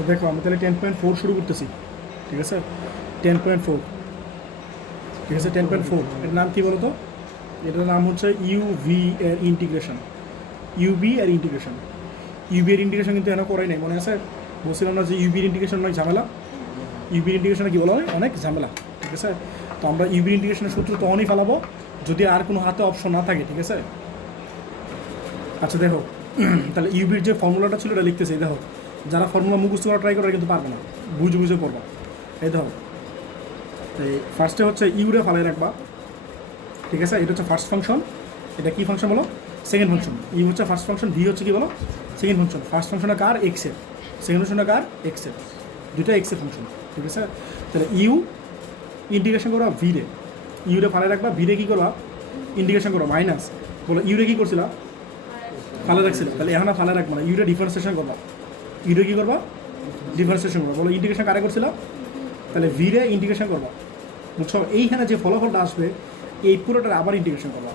আচ্ছা দেখো আমি তাহলে 10.4 শুরু করতেছি, ঠিক আছে? 10.4, ঠিক আছে? 10.4 এর নাম কী বলো তো? এটার নাম হচ্ছে ইউভি এর ইন্টিগ্রেশন। ইউবি এর ইন্টিগ্রেশন, ইউবি এর ইন্টিগ্রেশন কিন্তু এখনো করাই নাই, মনে আছে? বলছিলাম না যে ইউবির ইন্টিগ্রেশন অনেক ঝামেলা। ইউবির ইন্টিগ্রেশনে কী বলা হয়? অনেক ঝামেলা, ঠিক আছে? তো আমরা ইউবির ইন্টিগ্রেশনের সূত্র তখনই ফেলাবো যদি আর কোনো হাতে অপশন না থাকে, ঠিক আছে? আচ্ছা দেখো, তাহলে ইউবির যে ফর্মুলাটা ছিল ওটা লিখতেছে, দেখো যারা ফর্মুলা মুখস্থ করা ট্রাই করে কিন্তু পারবে না, বুঝে বুঝে পড়বা। এই দেখো, এই ফার্স্টে হচ্ছে ইউরে ফালাই রাখবা, ঠিক আছে? এটা হচ্ছে ফার্স্ট ফাংশন, এটা কী ফাংশন বলো? Second function. ইউ হচ্ছে ফার্স্ট ফাংশন, ভি হচ্ছে কী বলো? Second function. ফার্স্ট ফাংশনটা কার? এক্সের। সেকেন্ড ফাংশনটা কার? এক্সের। দুটো এক্সের ফাংশন, ঠিক আছে? তাহলে ইউ ইন্টিগ্রেশন করবা ভিরে, ইউরে ফালাই রাখবা, ভিরে কী করবা? ইন্টিগ্রেশন করবা মাইনাস, বলো ইউরে কী করছিলা? ফালে রাখছিল, তাহলে এখন ফালে রাখবো না, ইউরে ডিফারেন্সিয়েশন করবা। ইউরে কী করবা? ডিফারেন্সিয়েশন করবা। বলো ইন্টিগ্রেশন কারে করছিল? তাহলে ভিরে ইন্টিগ্রেশন করবা, বুঝছো? এইখানে যে ফলাফলটা আসবে এই পুরোটার আবার ইন্টিগ্রেশন করবা,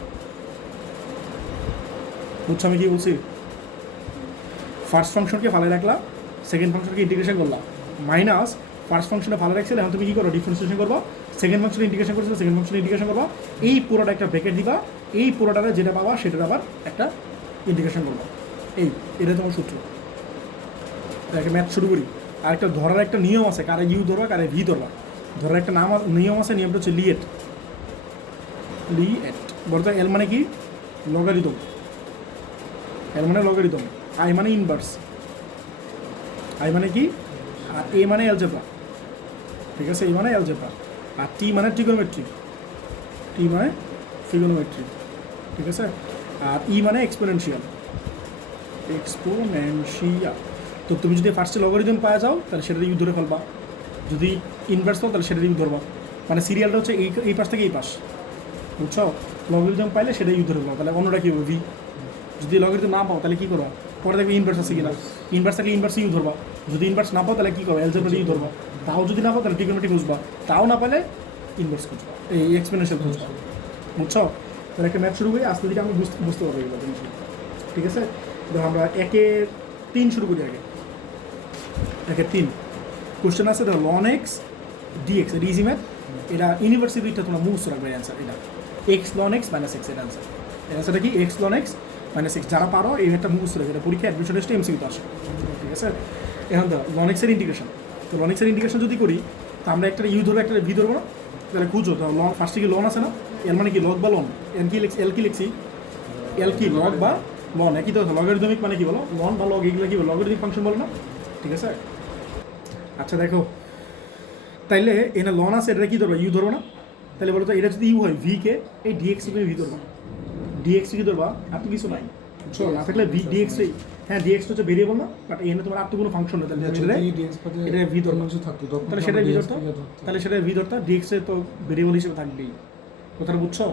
বুঝছো আমি কী বলছি? ফার্স্ট ফাংশনকে ফালে রাখলা, সেকেন্ড ফাংশনকে ইন্টিগ্রেশন করলাম, মাইনাস ফার্স্ট ফাংশনে ভালো রাখছিলে, এখন তুমি কী করো? ডিফারেন্সিয়েশন করবা। সেকেন্ড ফাংশনে ইন্টিগ্রেশন করছিলে, সেকেন্ড ফাংশনে ইন্টিগ্রেশন করবা, এই পুরোটা একটা ব্র্যাকেট দিবা, এই পুরোটারে যেটা পাবা সেটার আবার একটা ইন্টিগ্রেশন করবা। এটা তোমার সূত্র। একটা ম্যাথ শুরু করি। আর একটা ধরার একটা নিয়ম আছে, কারে ইউ ধরবা কারে ভি ধরবা, ধরার একটা নিয়ম আছে, নিয়মটা হচ্ছে লিয়েট। লিয়েট বলতে এল মানে কি? লগারিদম। এল মানে লগারিদম, আই মানে ইনভার্স, আই মানে কি? আর এ মানে অ্যালজেব্রা, ঠিক আছে? এ মানে অ্যালজেব্রা, আর টি মানে ট্রিগোনোমেট্রি, টি মানে ট্রিগোনোমেট্রি, ঠিক আছে? আর ই মানে এক্সপোনেনশিয়াল, এক্সপোনেনশিয়াল। তো তুমি যদি ফার্স্টে লগারিদম পাওয়া যাও তাহলে সেটা ইউ ধরে ফেলবা, যদি ইনভার্স পাও তাহলে সেটা ইউ ধরবা। মানে সিরিয়ালটা হচ্ছে এই পাশ থেকে এই পাশ, বুঝছো? লগারিদম পাইলে সেটা ইউ ধরে ফেলবা, তাহলে অন্যটা কী হবে? ভি। যদি লগারিদম না পাও তাহলে কী করবা? পরে দেখবে ইনভার্স আছে কিনা, ইনভার্স থাকলে ইনভার্স ইউ ধরবা, যদি ইনভার্স না পাও তাহলে কী করবা? অ্যালজেব্রা ইউ ধরবা। তাও যদি না পাও তাহলে ট্রিগোনোমেট্রি খুঁজবা, তাও না পেলে ইনভার্স খুঁজবা, এই এক্সপোনেনশিয়াল খুঁজবা, বুঝছো? তাহলে একটা ম্যাথ শুরু করি, আস্তে ধীরে আমি বুঝতে পারবো এগুলো জিনিসগুলো, ঠিক আছে? ধরো আমরা 1-3 শুরু করি আগে। 1-3 কোশ্চেন আছে, ধরো লন এক্স ডিএক্স, এটা ইজি ম্যাথ, এটা ইউনিভার্সিটিটা তোমরা মুখস্থ রাখবে অ্যান্সার। এটা x ln x minus x, এটা অ্যান্সার। অ্যান্সারটা কি? X ln x minus x. যারা পারো এই একটা মুখস্থ রাখবে, এটা পরীক্ষা অ্যাডমিশন টেস্টে এমসিকিউতে আসে, ঠিক আছে? এখন ধরো লন এক্সের ইন্টিগ্রেশন, তো লন এক্সের ইন্টিগ্রেশন যদি করি তো আমরা একটা ইউ ধরবো, একটা ভি ধরবো না? তাহলে খুঁজো, ধরো লন, ফার্স্টে কি লন আছে না? এল মানে কি? লগ বা লন। এল কি লিখছি? এল কি? লগ বা লন, একই তো। লগারিদমিক মানে কি বলো? লন বা লগ, এগুলো কি বলো? লগারিদমিক ফাংশন বলো না, ঠিক আছে? আচ্ছা দেখো, তাইলে এখানে লন আছে, এটা কি ধরবা? ইউ ধরবো না? তাহলে বলো তো এটা যদি ইউ হয়, ভি কে এই ডিএক্স তুমি ভি ধরবা, ডিএক্স কি ধরবা? আর তো কিছু নাই, বুঝছো? না থাকলে ভি ডিএক্স, হ্যাঁ ডিএক্স হচ্ছে ভেরিয়েবল না, বাট এখানে তোমার আর তো কোনো ফাংশন নেই, তাহলে এটা ভি ধরবা, তাহলে সেটাই ভি ধরতো, তাহলে সেটাই ভি ধরতো, ডিএক্স এ তো ভেরিয়েবল হিসেবে থাকবেই, কথাটা বুঝছো?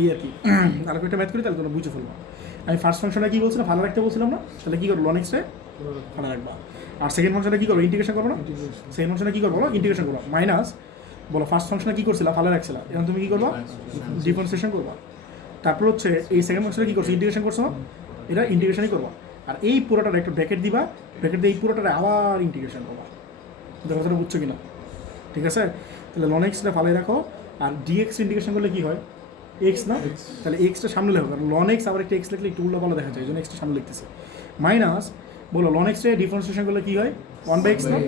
এই আর কি। আর একটা ম্যাথ করি তাহলে তোমরা বুঝে ফেলবো। আমি ফার্স্ট ফাংশনটা কী বলছিলাম? ভালো রাখতে বলছিলাম না? তাহলে কী করবো? লন এক্সে ভালো রাখবা। আর সেকেন্ড ফাংশনটা কী করবো? ইন্টিগ্রেশন করবো না? সেকেন্ড ফাংশনটা কী করবো? ইন্টিগ্রেশন করবো, মাইনাস বলো ফার্স্ট ফাংশনে কী করছিলা? ভালো রাখছিলা, এখন তুমি কী করবা? ডিফারেন্সিয়েশন করবা। তারপর হচ্ছে এই সেকেন্ড ফাংশনে কী করছো? ইন্টিগ্রেশন করছো না? এটা ইন্টিগ্রেশনই করবা। আর এই পুরোটার একটা ব্র্যাকেট দিবা, ব্র্যাকেট দিয়ে এই পুরোটারে আবার ইন্টিগ্রেশন করবা। দেখো কথাটা বুঝছো কিনা, ঠিক আছে? তাহলে লন এক্সটা ফালাই রাখো, আর ডিএক্স ইন্টিগ্রেশন করলে কী হয়? এক্স না? তাহলে এক্সটা সামনে লেখো, কারণ লন এক্স আবার একটা এক্স লিখলে একটু উল্টাপাল্টা দেখা যায়, এই জন্য এক্সটা সামনে লিখতেছে। মাইনাস বলো লন এক্সে ডিফারেন্সিয়েশন করলে কী হয়? 1/x না?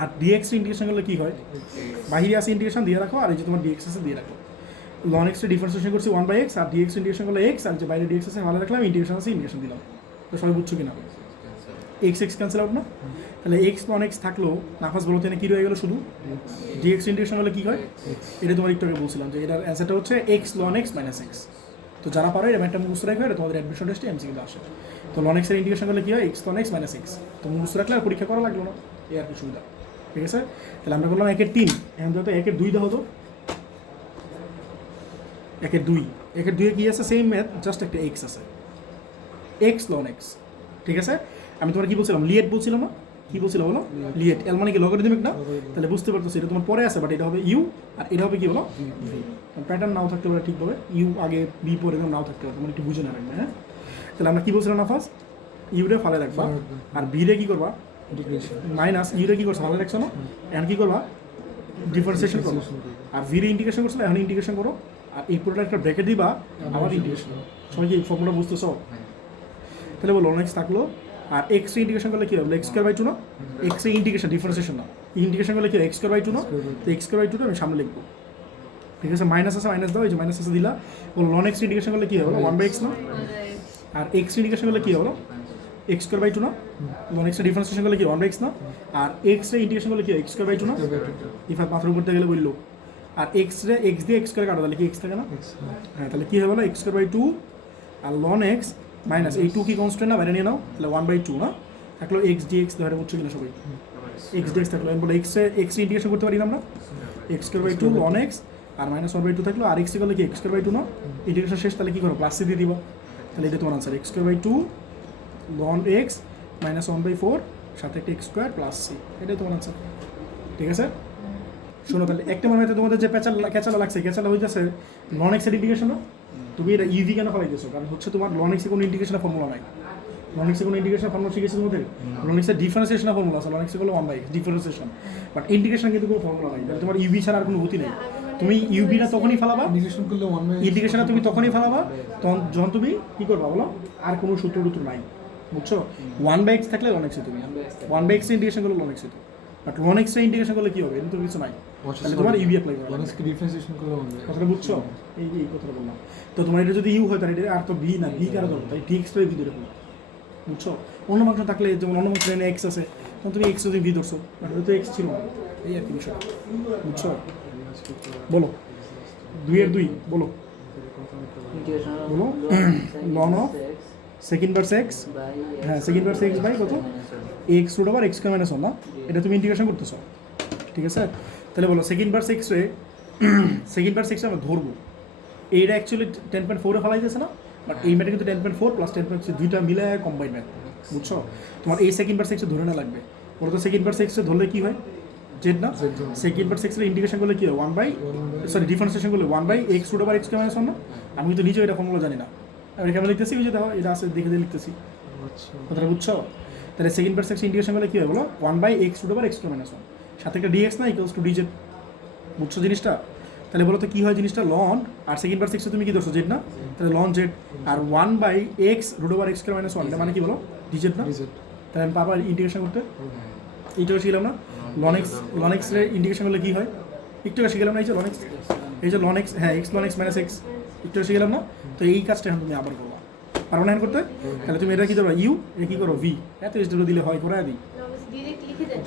আর ডিএক্স ইন্টিগ্রেশন করলে কী হয়? বাহিরে আসে ইন্টিগ্রেশন দিয়ে রাখো, আর এই যে তোমার ডিএক্স আছে দিয়ে রাখো। লন এক্সে ডিফারেন্সিয়েশন করছি 1/x, আর ডিএক্স ইন্টিগ্রেশন করলে এক্স, আর যে বাইরে ডিএক্স আছে ভালো রাখলাম, ইন্টিগ্রেশন আছে ইন্টিগ্রেশন দিলাম। তো সবাই বুঝছো কিনা? এক্স এক্স ক্যান্সেল আউট না? তাহলে এক্স লন এক্স থাকলো, নাফাস বলো তো কী রয়ে গেলো? শুধু ডিএক্স ইন্টিগ্রেশন হলে কী হয়? এটা তোমার একটু আগে বলছিলাম যে এটার অ্যান্সারটা হচ্ছে x ln x minus x. তো যারা পারো এরকম একটা মুখস্থ রাখবে, এটা তোমাদের অ্যাডমিশন টেস্টে এমসিকিউতে আসে। তো লন এক্সের ইন্টিগ্রেশন করলে কী হয়? X ln x minus x. তো মুখস্থ রাখলে আর পরীক্ষা করা লাগলো না, এই আর কি সুবিধা, ঠিক আছে? তাহলে আমরা করলাম 1-3, এখন তো 1-2 দাও তো। 1-2, 1-2 কী আছে? সেম ম্যাথ, জাস্ট একটা এক্স আছে, এক্স লন এক্স, ঠিক আছে? আমি তোমার কী বলছিলাম? লিয়েট বলছিলাম না? কী বলছিল বলো? লিয়েট। এল মানে কি? লগারিদমিক না? তাহলে বুঝতে পারতেছি এটা তোমার পরে আছে, বাট এটা হবে ইউ, আর এটা হবে কি বলো? ভি। প্যাটার্ন নাও থাকতে পারে ঠিকভাবে, ইউ আগে বি পরে নাও থাকতে পারে, তোমার একটু বুঝে না রাখবে, হ্যাঁ? তাহলে আমরা কী বলছিলাম না? ফার্স্ট ইউরে ফালে রাখবা, আর ভিরে কী করবা? ইন্টিগ্রেশন মাইনাস ইউটা কি করছো ভালো রাখছো না, এখন কি করবা ডিফারেন্সিয়েশন করো, আর ভিরে ইন্টিগ্রেশন করছো এখন ইন্টিগ্রেশন করো, আর এই পুরোটা একটা ব্র্যাকেট দিবা আবার ইন্টিগ্রেশন। সবাই কি ফর্মুলা বুঝতেছো? তাহলে বলো লন এক্স থাকলো, আর এক্স ইন্টিগ্রেশন করলে কি হবে এক্স স্কোয়ার বাই টু না, এক্স ইন্টিগ্রেশন ডিফারেন্সিয়েশন না, ইন্টিগ্রেশন করলে কি এক্স স্কোয়ার বাই টু না, তো এক্স স্কোয়ার বাই টুটা আমি সামনে লিখবো। ঠিক আছে, মাইনাস আছে মাইনাস দাও, এই যে মাইনাস আছে দিলা, বলো লন এক্স ইন্টিগ্রেশন করলে কি হবে ওয়ান বাই এক্স না, আর এক্স ইন্টিগ্রেশন করলে কি হবে এক্স স্কোয়ার বাই টু না, লন এক্সের ডিফারেন্সিয়েশন করলে কি ওয়ান বাই এক্স না, আর এক্স এর ইন্টিগ্রেশন করলে কি এক্স স্কোয়ার বাই টু না, ইফাত মাথার উপর দিয়ে গেলে বললো, আর এক্স রে এক্স দিয়ে এক্স স্কোয়ার কাটো তাহলে কি এক্স থাকে না, হ্যাঁ তাহলে কি হবে বলো এক্স স্কোয়ার বাই টু, আর লন এক্স মাইনাস এই টু কি কনস্ট্যান্ট না বাইরে নিয়ে নাও, তাহলে ওয়ান বাই টু না, থাকলো এক্স ডি এক্স ধরে বুঝছো কিনা সবাই, এক্স ডি এক্স থাকলো, বলো এক্স ইন্টিগ্রেশন করতে পারি না আমরা, x square by two ln x আর মাইনাস ওয়ান বাই টু থাকলো, আর এক্স করলে কি এক্স স্কোয়ার বাই টু না, ইন্টিগ্রেশন শেষ, তাহলে কি করো প্লাস সি দিয়ে দিবা, তাহলে এটা তোমার answer x square by two ln x minus one by four সাথে একটা এক্স স্কোয়ার প্লাস সি, এটাই তোমার আনসার। ঠিক আছে, শোনো তাহলে একটা মনে হয় তোমাদের যে ক্যাচালা লাগছে, ক্যাচালা হইতেছে লন এক্সের ইন্টিগ্রেশন না, তুমি এটা ইভি কেন ফলাইতেছো, কারণ হচ্ছে তোমার লন এক্সে কোনো ইন্টিগ্রেশনের ফর্মুলা নাই, লন এক্সে কোনো ইন্টিগ্রেশন ফর্মুলা শিখেছে তোমাদের, লন এক্সের ডিফারেন্সিয়েশনের ফর্মুলা আছে, লন এক্সে হলো one by x differentiation, but integration কিন্তু কোনো ফর্মুলা নাই, তাহলে তোমার ইউবি ছাড়া আর কোনো গতি নেই, তুমি ইউবিটা তখনই ফেলাবা, ইন্টিগ্রেশন করলে 1 বাই ইন্টিগ্রেশনটা তুমি তখনই ফেলাবা তখন যখন তুমি কী করবা বলো, আর কোনো সূত্র টুত্র নাই, বুঝছো, ওয়ান বাই এক্স থাকলে লন এক্সে তুমি ওয়ান বাই এক্সে ইন্টিগ্রেশন করলে লন এক্সে, বাট লন এক্সে ইন্টিগ্রেশন করলে কী হবে এরকম তো কিছু নাই, তাহলে তোমার ইউবি অ্যাপ্লাই করবে, লনেক্সকে ডিফারেন্সিয়েশন করলে 1 বাই কথাটা বুঝছো, এই কথাটা বললাম, তো তোমার এটা যদি ইউ হয় তাহলে এটা আর তো বি না, বি কারো ধরো তাই ঠিক এক্সটাই বি ধরে ফেলো, বুঝছো, অন্য মাংস থাকলে যেমন অন্য মাংস এনে এক্স আছে তখন তুমি এক্স যদি বি ধরছো, বাট ওটা তো এক্স ছিল না, এই আর কি বিষয়, বুঝছো, বলো 2 বলো বলো ln of sec inverse x, হ্যাঁ সেকেন্ড ভার্স এক্স বাই কত x root over x square minus one না, এটা তুমি ইন্টিগ্রেশন করতেছো, ঠিক আছে, তাহলে বলো সেকেন্ড ভার্স এক্স রে সেকেন্ড ভার্স এক্স আমরা ধরবো, এইটা অ্যাকচুয়ালি 10.4 ফেলাই যাচ্ছে না, বাট এই ম্যাটে কিন্তু 10.4 প্লাস 10.6 দুইটা মিলে কম্বাইন ম্যাথ, বুঝছো, তোমার এই সেকেন্ড ভার্স এক্সে ধরে না লাগবে, বলো তো সেকেন্ড ভার্স এক্সে ধরলে কি হয় জেড না, সেকেন্ড ভার্স এক্সের ইন্টিগ্রেশন করলে কি হয় ওয়ান বাই সরি ডিফারেন্সিয়েশন করলে one by x root over x square minus one না, আমি তো নিজেও এটা ফর্মুলা জানি না, আমি এখানে লিখতেছি ওই যে দেখো এটা আছে দেখে দিয়ে লিখতেছি, কথাটা বুঝছো, তাহলে সেকেন্ড ভার্স এক্স ইন্টিগ্রেশন করলে কি হয় বলো one by x root over x square minus one সাথে একটা ডিএক্স না ইকুয়ালস টু ডিজেড, বুঝছো জিনিসটা, তাহলে বলো তো কী হয় জিনিসটা লন, আর সেকেন্ড ভার্স এক্সে তুমি কি ধরছো জেড না, তাহলে লন জেড, আর one by x root over x square minus one এটা মানে কি বলো ডিজেড না, তাহলে আমি পাবো ইন্টিগ্রেশন করতে, এইটাও শিখলাম না, লন এক্স এর ইন্টিগ্রেশন করলে কী হয় একটু শিখলাম না, এই যে লন এক্স, এই যে লন এক্স, হ্যাঁ x ln x minus x একটু শিখলাম না, তো এই কাজটা এখন তুমি আবার করবা, পারো না এখন করতে, তাহলে তুমি এটা কী করবা ইউ এটা কী করো ভি, এত এস দিলে হয় করে দিই,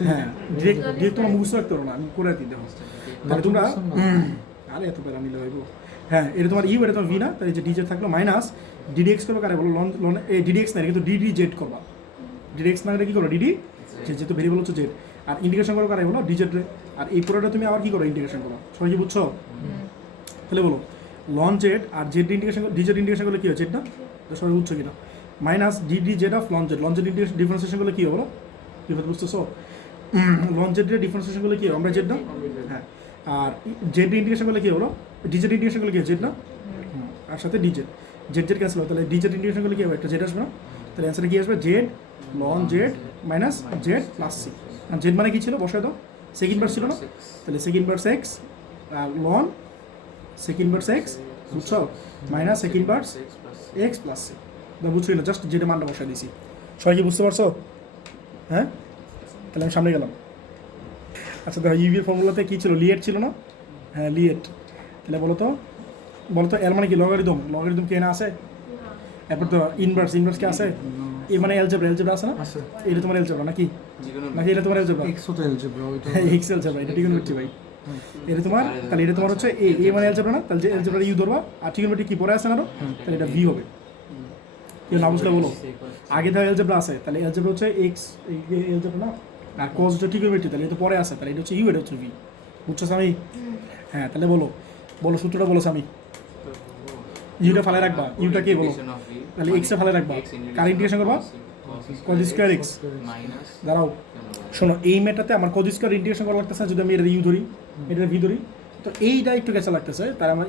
হ্যাঁ ডিরেক্ট তোমরা মুখস্থ রাখতে পারো না, আমি করে দিই দেখো, তাহলে তোমরা আরে এত প্যারা নিলে হইব, হ্যাঁ এটা তোমার ইউ এটা তোমার ভি না, তাহলে যে ডিজেড থাকলো মাইনাস ডিডিএক্স করবো কারে বলো লন এই ডিডিএক্স না কিন্তু ডিডি জেড করবা, ডিডিএক্স না কি করো ডিডি যেহেতু ভেরিয়েবল হচ্ছে জেড, আর ইন্টিগ্রেশন করো কারে বলো ডিজেড রে, আর এই পুরোটা তুমি আবার কি করো ইন্টিগ্রেশন করো, সবাই কি বুঝছো, তাহলে বলো লন জেড আর জেড ইন্টিগ্রেশন ডিজেড ইন্টিগ্রেশন করলে কী হয় জেড না, সবাই বুঝছো কিনা, minus DD Z of loan Z integration differentiation করলে কী হবে বলো, কী বুঝতেছো, লন জেড ডিফারেন্সিয়েশন করলে কী হবে আমরা জেড না, হ্যাঁ আর জেড ইন্টিগ্রেশন করলে কী হলো ডিজেড ইন্টিগ্রেশন করলে কী জেড না, আর সাথে ডিজেড জেড ক্যান্সেল হবে, তাহলে ডিজেড ইন্টিগ্রেশন করলে কী হবে একটা জেড আসবে না, তাহলে অ্যান্সারে কী আসবে z ln z minus z plus C, আর জেড মানে কী ছিল বসায় দাও সেকেন্ড ভার্স ছিল না, তাহলে সেকেন্ড ভার্স এক্স আর লন সেকেন্ড ভার্স এক্স বুঝছো minus sec inverse x plus C, বুঝছো না জাস্ট জেডে মানটা বসায় দিয়েছি, সবাই কি বুঝতে পারছো, হ্যাঁ তাহলে আমি সামনে গেলাম, আচ্ছা দেখো ইউভির ফর্মুলাতে কী ছিল লিয়েট ছিল না, হ্যাঁ লিয়েট, তাহলে বলো তো এর মানে কি লগারিদম কে না আছে, এরপর তো ইনভার্স কি আছে, এ মানে এলজেব্রা আছে না, এটা তোমার এলজেব্রা নাকি এটা তোমার এলজেব্রা এক্স তো এলজেব্রা ওইটা এক্স এলজেব্রা এটা ট্রিগোনোমেট্রি ভাই, এটা তোমার তাহলে এটা তোমার হচ্ছে এ মানে এলজেব্রা না, তাহলে যে এলজেব্রা ইউ ধরবা, আর ট্রিগোনোমেট্রি কি পরে আছে না, তাহলে এটা ভি হবে, কেউ না বুঝলে বলো, আগে তো এলজেব্রা আছে, তাহলে এলজেব্রা হচ্ছে এক্স এলজেব্রা না, আর কজ হচ্ছে ট্রিগোনোমেট্রি, তাহলে এটা পরে আছে, তাহলে এটা হচ্ছে ইউ এটা হচ্ছে ভি, বুঝছো আমি, হ্যাঁ তাহলে বলো সূত্রটা বলো আমি, ইউটা ফালে রাখবা, ইউটা কে বলো, তাহলে এক্সটা ফালে রাখবা, কার ইন্টিগ্রেশন করবা কজ স্কোয়ার এক্স, দাঁড়াও শোনো এই মেটাতে আমার কজ স্কোয়ার ইন্টিগ্রেশন করা লাগতেছে, যদি আমি এটা ইউ ধরি এটা ভি ধরি, তো এইটা একটু গেছা লাগতেছে, তার আমার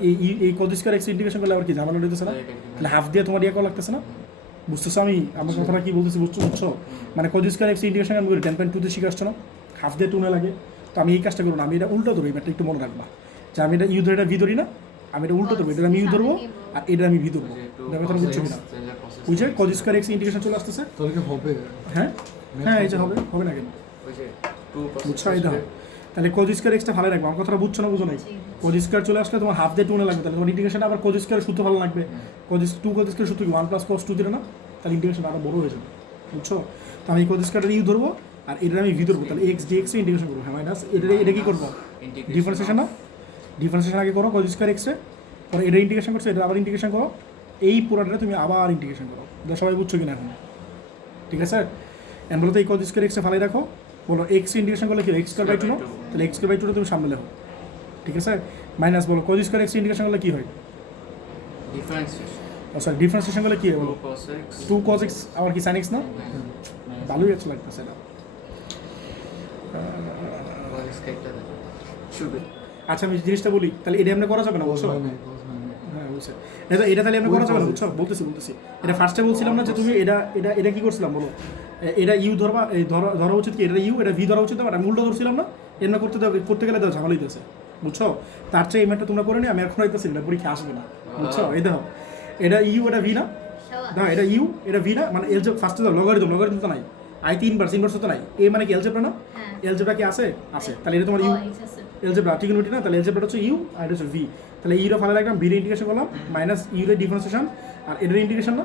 এই কজ স্কোয়ার এক্স ইন্টিগ্রেশন করলে আবার কি ঝামেলা হইতেছে না, তাহলে হাফ দিয়ে তোমার ইয়ে করা লাগতেছে না, বুঝতেছো আমি আমার কথাটা কি বলতেছি বুঝছো মানে কজ স্কোয়ার এক্স ইন্টিগ্রেশন আমি করি 10.2 তে শিখে আসছো না হাফ দিয়ে টুনে লাগে তো আমি এই কাজটা করবো না আমি এটা উল্টো ধরবো এবারটা একটু মনে রাখবা যে আমি এটা ইউ ধরে এটা ভি ধরি না আমি এটা উল্টো ধরবো এটা আমি ইউ ধরবো আর এটা আমি ভি ধরবো ব্যাপারটা বুঝছো কিনা বুঝছে কজ স্কোয়ার এক্স ইন্টিগ্রেশন চলে আসতেছে তাহলে কি হবে? হ্যাঁ হ্যাঁ এই যে হবে না কেন বুঝছো এই দেখো তাহলে কজ স্কোয়ার এক্সটা ভালো রাখবো আমার কথাটা বুঝছো না বুঝো নাই কজ স্কোয়ার চলে আসলে তোমার হাফ দিয়ে টুনে লাগবে তাহলে তোমার ইন্টিগ্রেশন আবার কজ স্কোয়ার সূত্র ভালো লাগবে কজ স্কোয়ার সূত্র কি 1 + cos 2 দিলে না তাহলে ইন্টিগ্রেশন আরো বড় হয়ে যাবে বুঝছো তো আমি কজ স্কোয়ারটা ইউ ধরবো আর এটা আমি ভি ধরবো তাহলে এক্স ডিএক্স ইন্টিগ্রেশন করবো হ্যাঁ মাইনাস এটা কি করবো ডিফারেন্সিয়েশন না ডিফারেন্সিয়েশন আগে করো কজ স্কোয়ার এক্সে পরে এটা ইন্টিগ্রেশন করছো এটা আবার ইন্টিগ্রেশন করো এই পুরোটা তুমি আবার ইন্টিগ্রেশন করো এটা সবাই বুঝছো কিনা এখন ঠিক আছে এন বলো তো এই কজ স্কোয়ার এক্সে ফালাই রাখো বলো এক্স ইন্টিগ্রেশন করলে কি এক্স স্কোয়ার বাই টু না তাহলে এক্স স্কোয়ার বাই টুটা তুমি সামনে লেখো ঠিক আছে মাইনাস বলো কজ স্কোয়ার এক্স ইন্টিগ্রেশন করলে কি হয় সরি ডিফারেন্সিয়েশন করলে কি হয় বলো 2 cos x আবার কি sin x না ভালোই আছে লাগতেছে এটা আচ্ছা আমি জিনিসটা বলি তাহলে এটা আমরা করা যাবে না বুঝছো হ্যাঁ বুঝছো এটা তাহলে আমরা করা যাবে না বুঝছো বলতেছি এটা ফার্স্টে বলছিলাম না যে তুমি এটা কি করছিলাম বলো এটা ইউ ধরবা এই ধরা উচিত কি এটা ইউ এটা ভি ধরা উচিত বাট আমি উল্টো ধরছিলাম না এমন করতে গেলে তো ঝামেলা হইতেছে বুঝছো তার চেয়ে এই ম্যাটটা তোমরা করে নি আমি এখন হইতেছি না পরীক্ষা আসবে না বুঝছো এই দেখো এটা ইউ এটা ভি না না এটা ইউ এটা ভি না মানে এলজেব ফার্স্টে দাও লগারিদম তো নাই আই 3 তো নাই এ মানে কি এলজেব্রা না এলজেব্রা কি আছে তাহলে এটা তোমার ইউ এলজেব্রা ট্রিগোনোমেট্রি না তাহলে এলজেব্রাটা হচ্ছে ইউ আর এটা হচ্ছে ভি তাহলে ইউটা ফালে রাখলাম ভি এর ইন্টিগ্রেশন করলাম মাইনাস ইউ এর ডিফারেন্সিয়েশন আর এর ইন্টিগ্রেশন না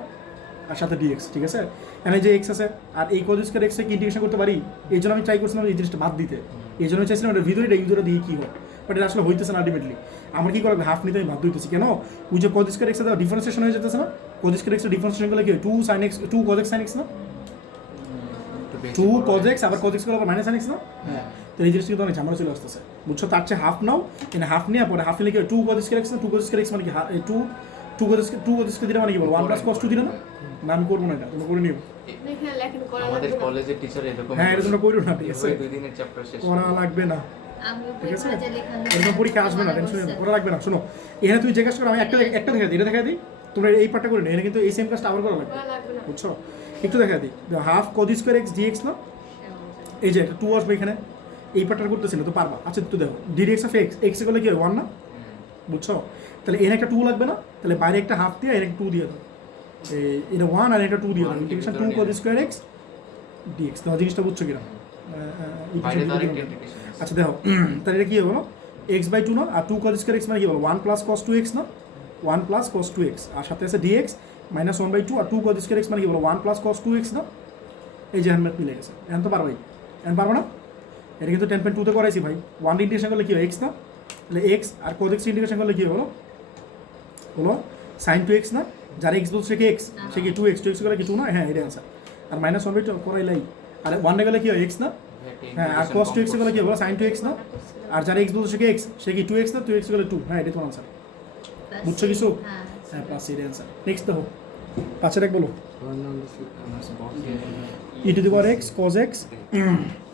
আর সাথে ডিএক্স ঠিক আছে এখানে যে এক্স আছে আর এই কজ স্কয়ার এক্স কে ইন্টিগ্রেশন করতে পারি এই জন্য আমি ট্রাই করছিলাম এই জিনিসটা বাদ দিতে এই জন্য চাইছিলাম এটা ভিতরে এটা ইউটা দিয়ে কি হয় বাট এটা আসলে হইতেছে না আলটিমেটলি আমার কি করে হাফ নিতে আমি বাধ্য হইতেছি কেন ওই যে কজ স্কয়ার এক্স এর ডিফারেন্সিয়েশন হয়ে যেতেছে না কজ স্কয়ার এক্স এর ডিফারেন্সিয়েশন করলে কি 2 sin x 2 cos x sin x না 2 cos x আবার cos x করলে আবার মাইনাস sin x না হ্যাঁ তো এই জিনিসটা কিন্তু অনেক ঝামেলা চলে আসতেছে বুঝছো তার চেয়ে হাফ নাও এখানে হাফ নিয়ে পরে হাফ নিলে কি 2 cos স্কয়ার x না 2 cos স্কয়ার x মানে কি 2 cos স্কয়ার দিলে মানে কি বল 1 + cos 2 দিলে না নাম করব না এটা তোমরা করে নিও আমাদের কলেজের টিচার এরকম হ্যাঁ এটা তোমরা কইরো না ঠিক আছে দুই দিনের চ্যাপ্টার শেষ করা লাগবে না আমি ঠিক আছে পরীক্ষা যে লেখা এরকম পরীক্ষা আসবে না টেনশন নেই করা লাগবে না শোনো এখানে তুমি জিজ্ঞাসা করো আমি একটা দেখা দিই এটা দেখা দিই তোমরা এই পার্টটা করে নিও এখানে কিন্তু এই সেম কাজটা আবার করা লাগবে বুঝছো একটু দেখা দিই half cos square x dx না এই যে এটা 2 আসবে এখানে এই পার্টটা করতেছিল তো পারবা আচ্ছা একটু দেখো dx অফ x x করলে কি হয় 1 না বুঝছো তাহলে এখানে একটা 2 লাগবে না তাহলে বাইরে একটা হাফ দিয়ে এর একটা 2 দিয়ে দাও এটা 1 আর এটা 2 দিয়ে দাও integration 2 cos square x dx তো জিনিসটা বুঝছো কিনা বাইরে তো আরেকটা ইন্টিগ্রেশন আছে আচ্ছা দেখো তাহলে এটা কি হবে বলো x/2 না আর 2 cos স্কয়ার x মানে কি বলো 1 + cos 2x না 1 + cos 2x আর সাথে আছে dx - 1/2 আর 2 cos স্কয়ার x মানে কি বলো 1 + cos 2x না এই যে হ্যান্ডমেড মিলে গেছে এখন তো পারবাই এখন পারবো না এটা কিন্তু 10.2 তে করাইছি ভাই 1 ইন্টিগ্রেশন করলে কি হয় x না তাহলে x আর cos x ইন্টিগ্রেশন করলে কি হবে বলো sin 2x না যার x বলছে কি x সে কি 2x করলে কি 2 না হ্যাঁ এটা आंसर আর -1/2 করাইলাই আর 1 এ গেলে কি হয় x না হ্যাঁ আর cos 2x এ গেলে কি হবে sin 2x না আর যার x বলছে কি x সে কি 2x না 2x গেলে 2 হ্যাঁ এটা তোমার आंसर বুঝছো কিছু হ্যাঁ প্লাস এর आंसर নেক্সট দেখো পাঁচের এক বলো e to the power x cos x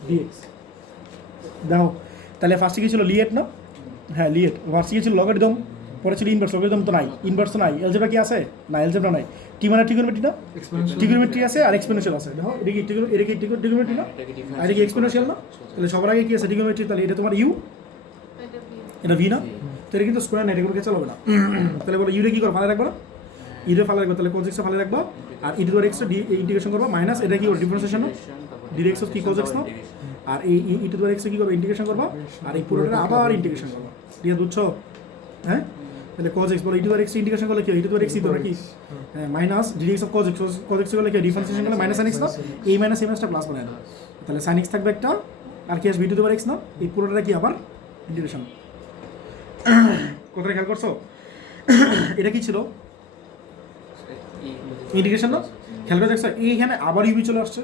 dx দাও তাহলে ফার্স্টে কি ছিল লিয়েট না হ্যাঁ লিয়েট ফার্স্টে কি ছিল লগারিদম পরে ছিল ইনভার্স লগারিদম তো নাই ইনভার্স তো নাই এলজেব্রা কি আছে না এলজেব্রা নাই টি মানে ট্রিগোনোমেট্রি না ট্রিগোনোমেট্রি আছে আর এক্সপোনেনশিয়াল আছে দেখো এটা কি ট্রিগোনোমেট্রি না আর এটা কি এক্সপোনেনশিয়াল না তাহলে সবার আগে কি আছে ট্রিগোনোমেট্রি তাহলে এটা তোমার ইউ এটা ভি না তো এটা কিন্তু স্কয়ার না এটা কোনো চলবে না তাহলে বলো ইউ রে কি করো ফালে রাখবা না ই রে ফালে রাখবা তাহলে cos x এ ফালে রাখবা আর e to the power x এ ইন্টিগ্রেশন করবা মাইনাস এটা কি ডিফারেন্সিয়েশন না dx অফ কি cos x না আর এই e to the power x এ কি করবা ইন্টিগ্রেশন করবা আর এই পুরোটা আবার ইন্টিগ্রেশন করবা ঠিক বুঝছো হ্যাঁ তাহলে cos x বলো e to the power x integration করলে কি ই টু দি পাওয়ার x ই তো নাকি হ্যাঁ minus dx of cos x করলে কি ডিফারেন্সিয়েশন করলে মাইনাস sin x না এই মাইনাস এই মাইনাসটা প্লাস বানায় দাও তাহলে sin x থাকবে একটা আর কি আসবে ই টু দি পাওয়ার x না এই পুরোটা কি আবার ইন্টিগ্রেশন কথাটা খেয়াল করছো এটা কি ছিল ইন্টিগ্রেশন না খেয়াল করে দেখছো এইখানে আবার ইউবি চলে আসছে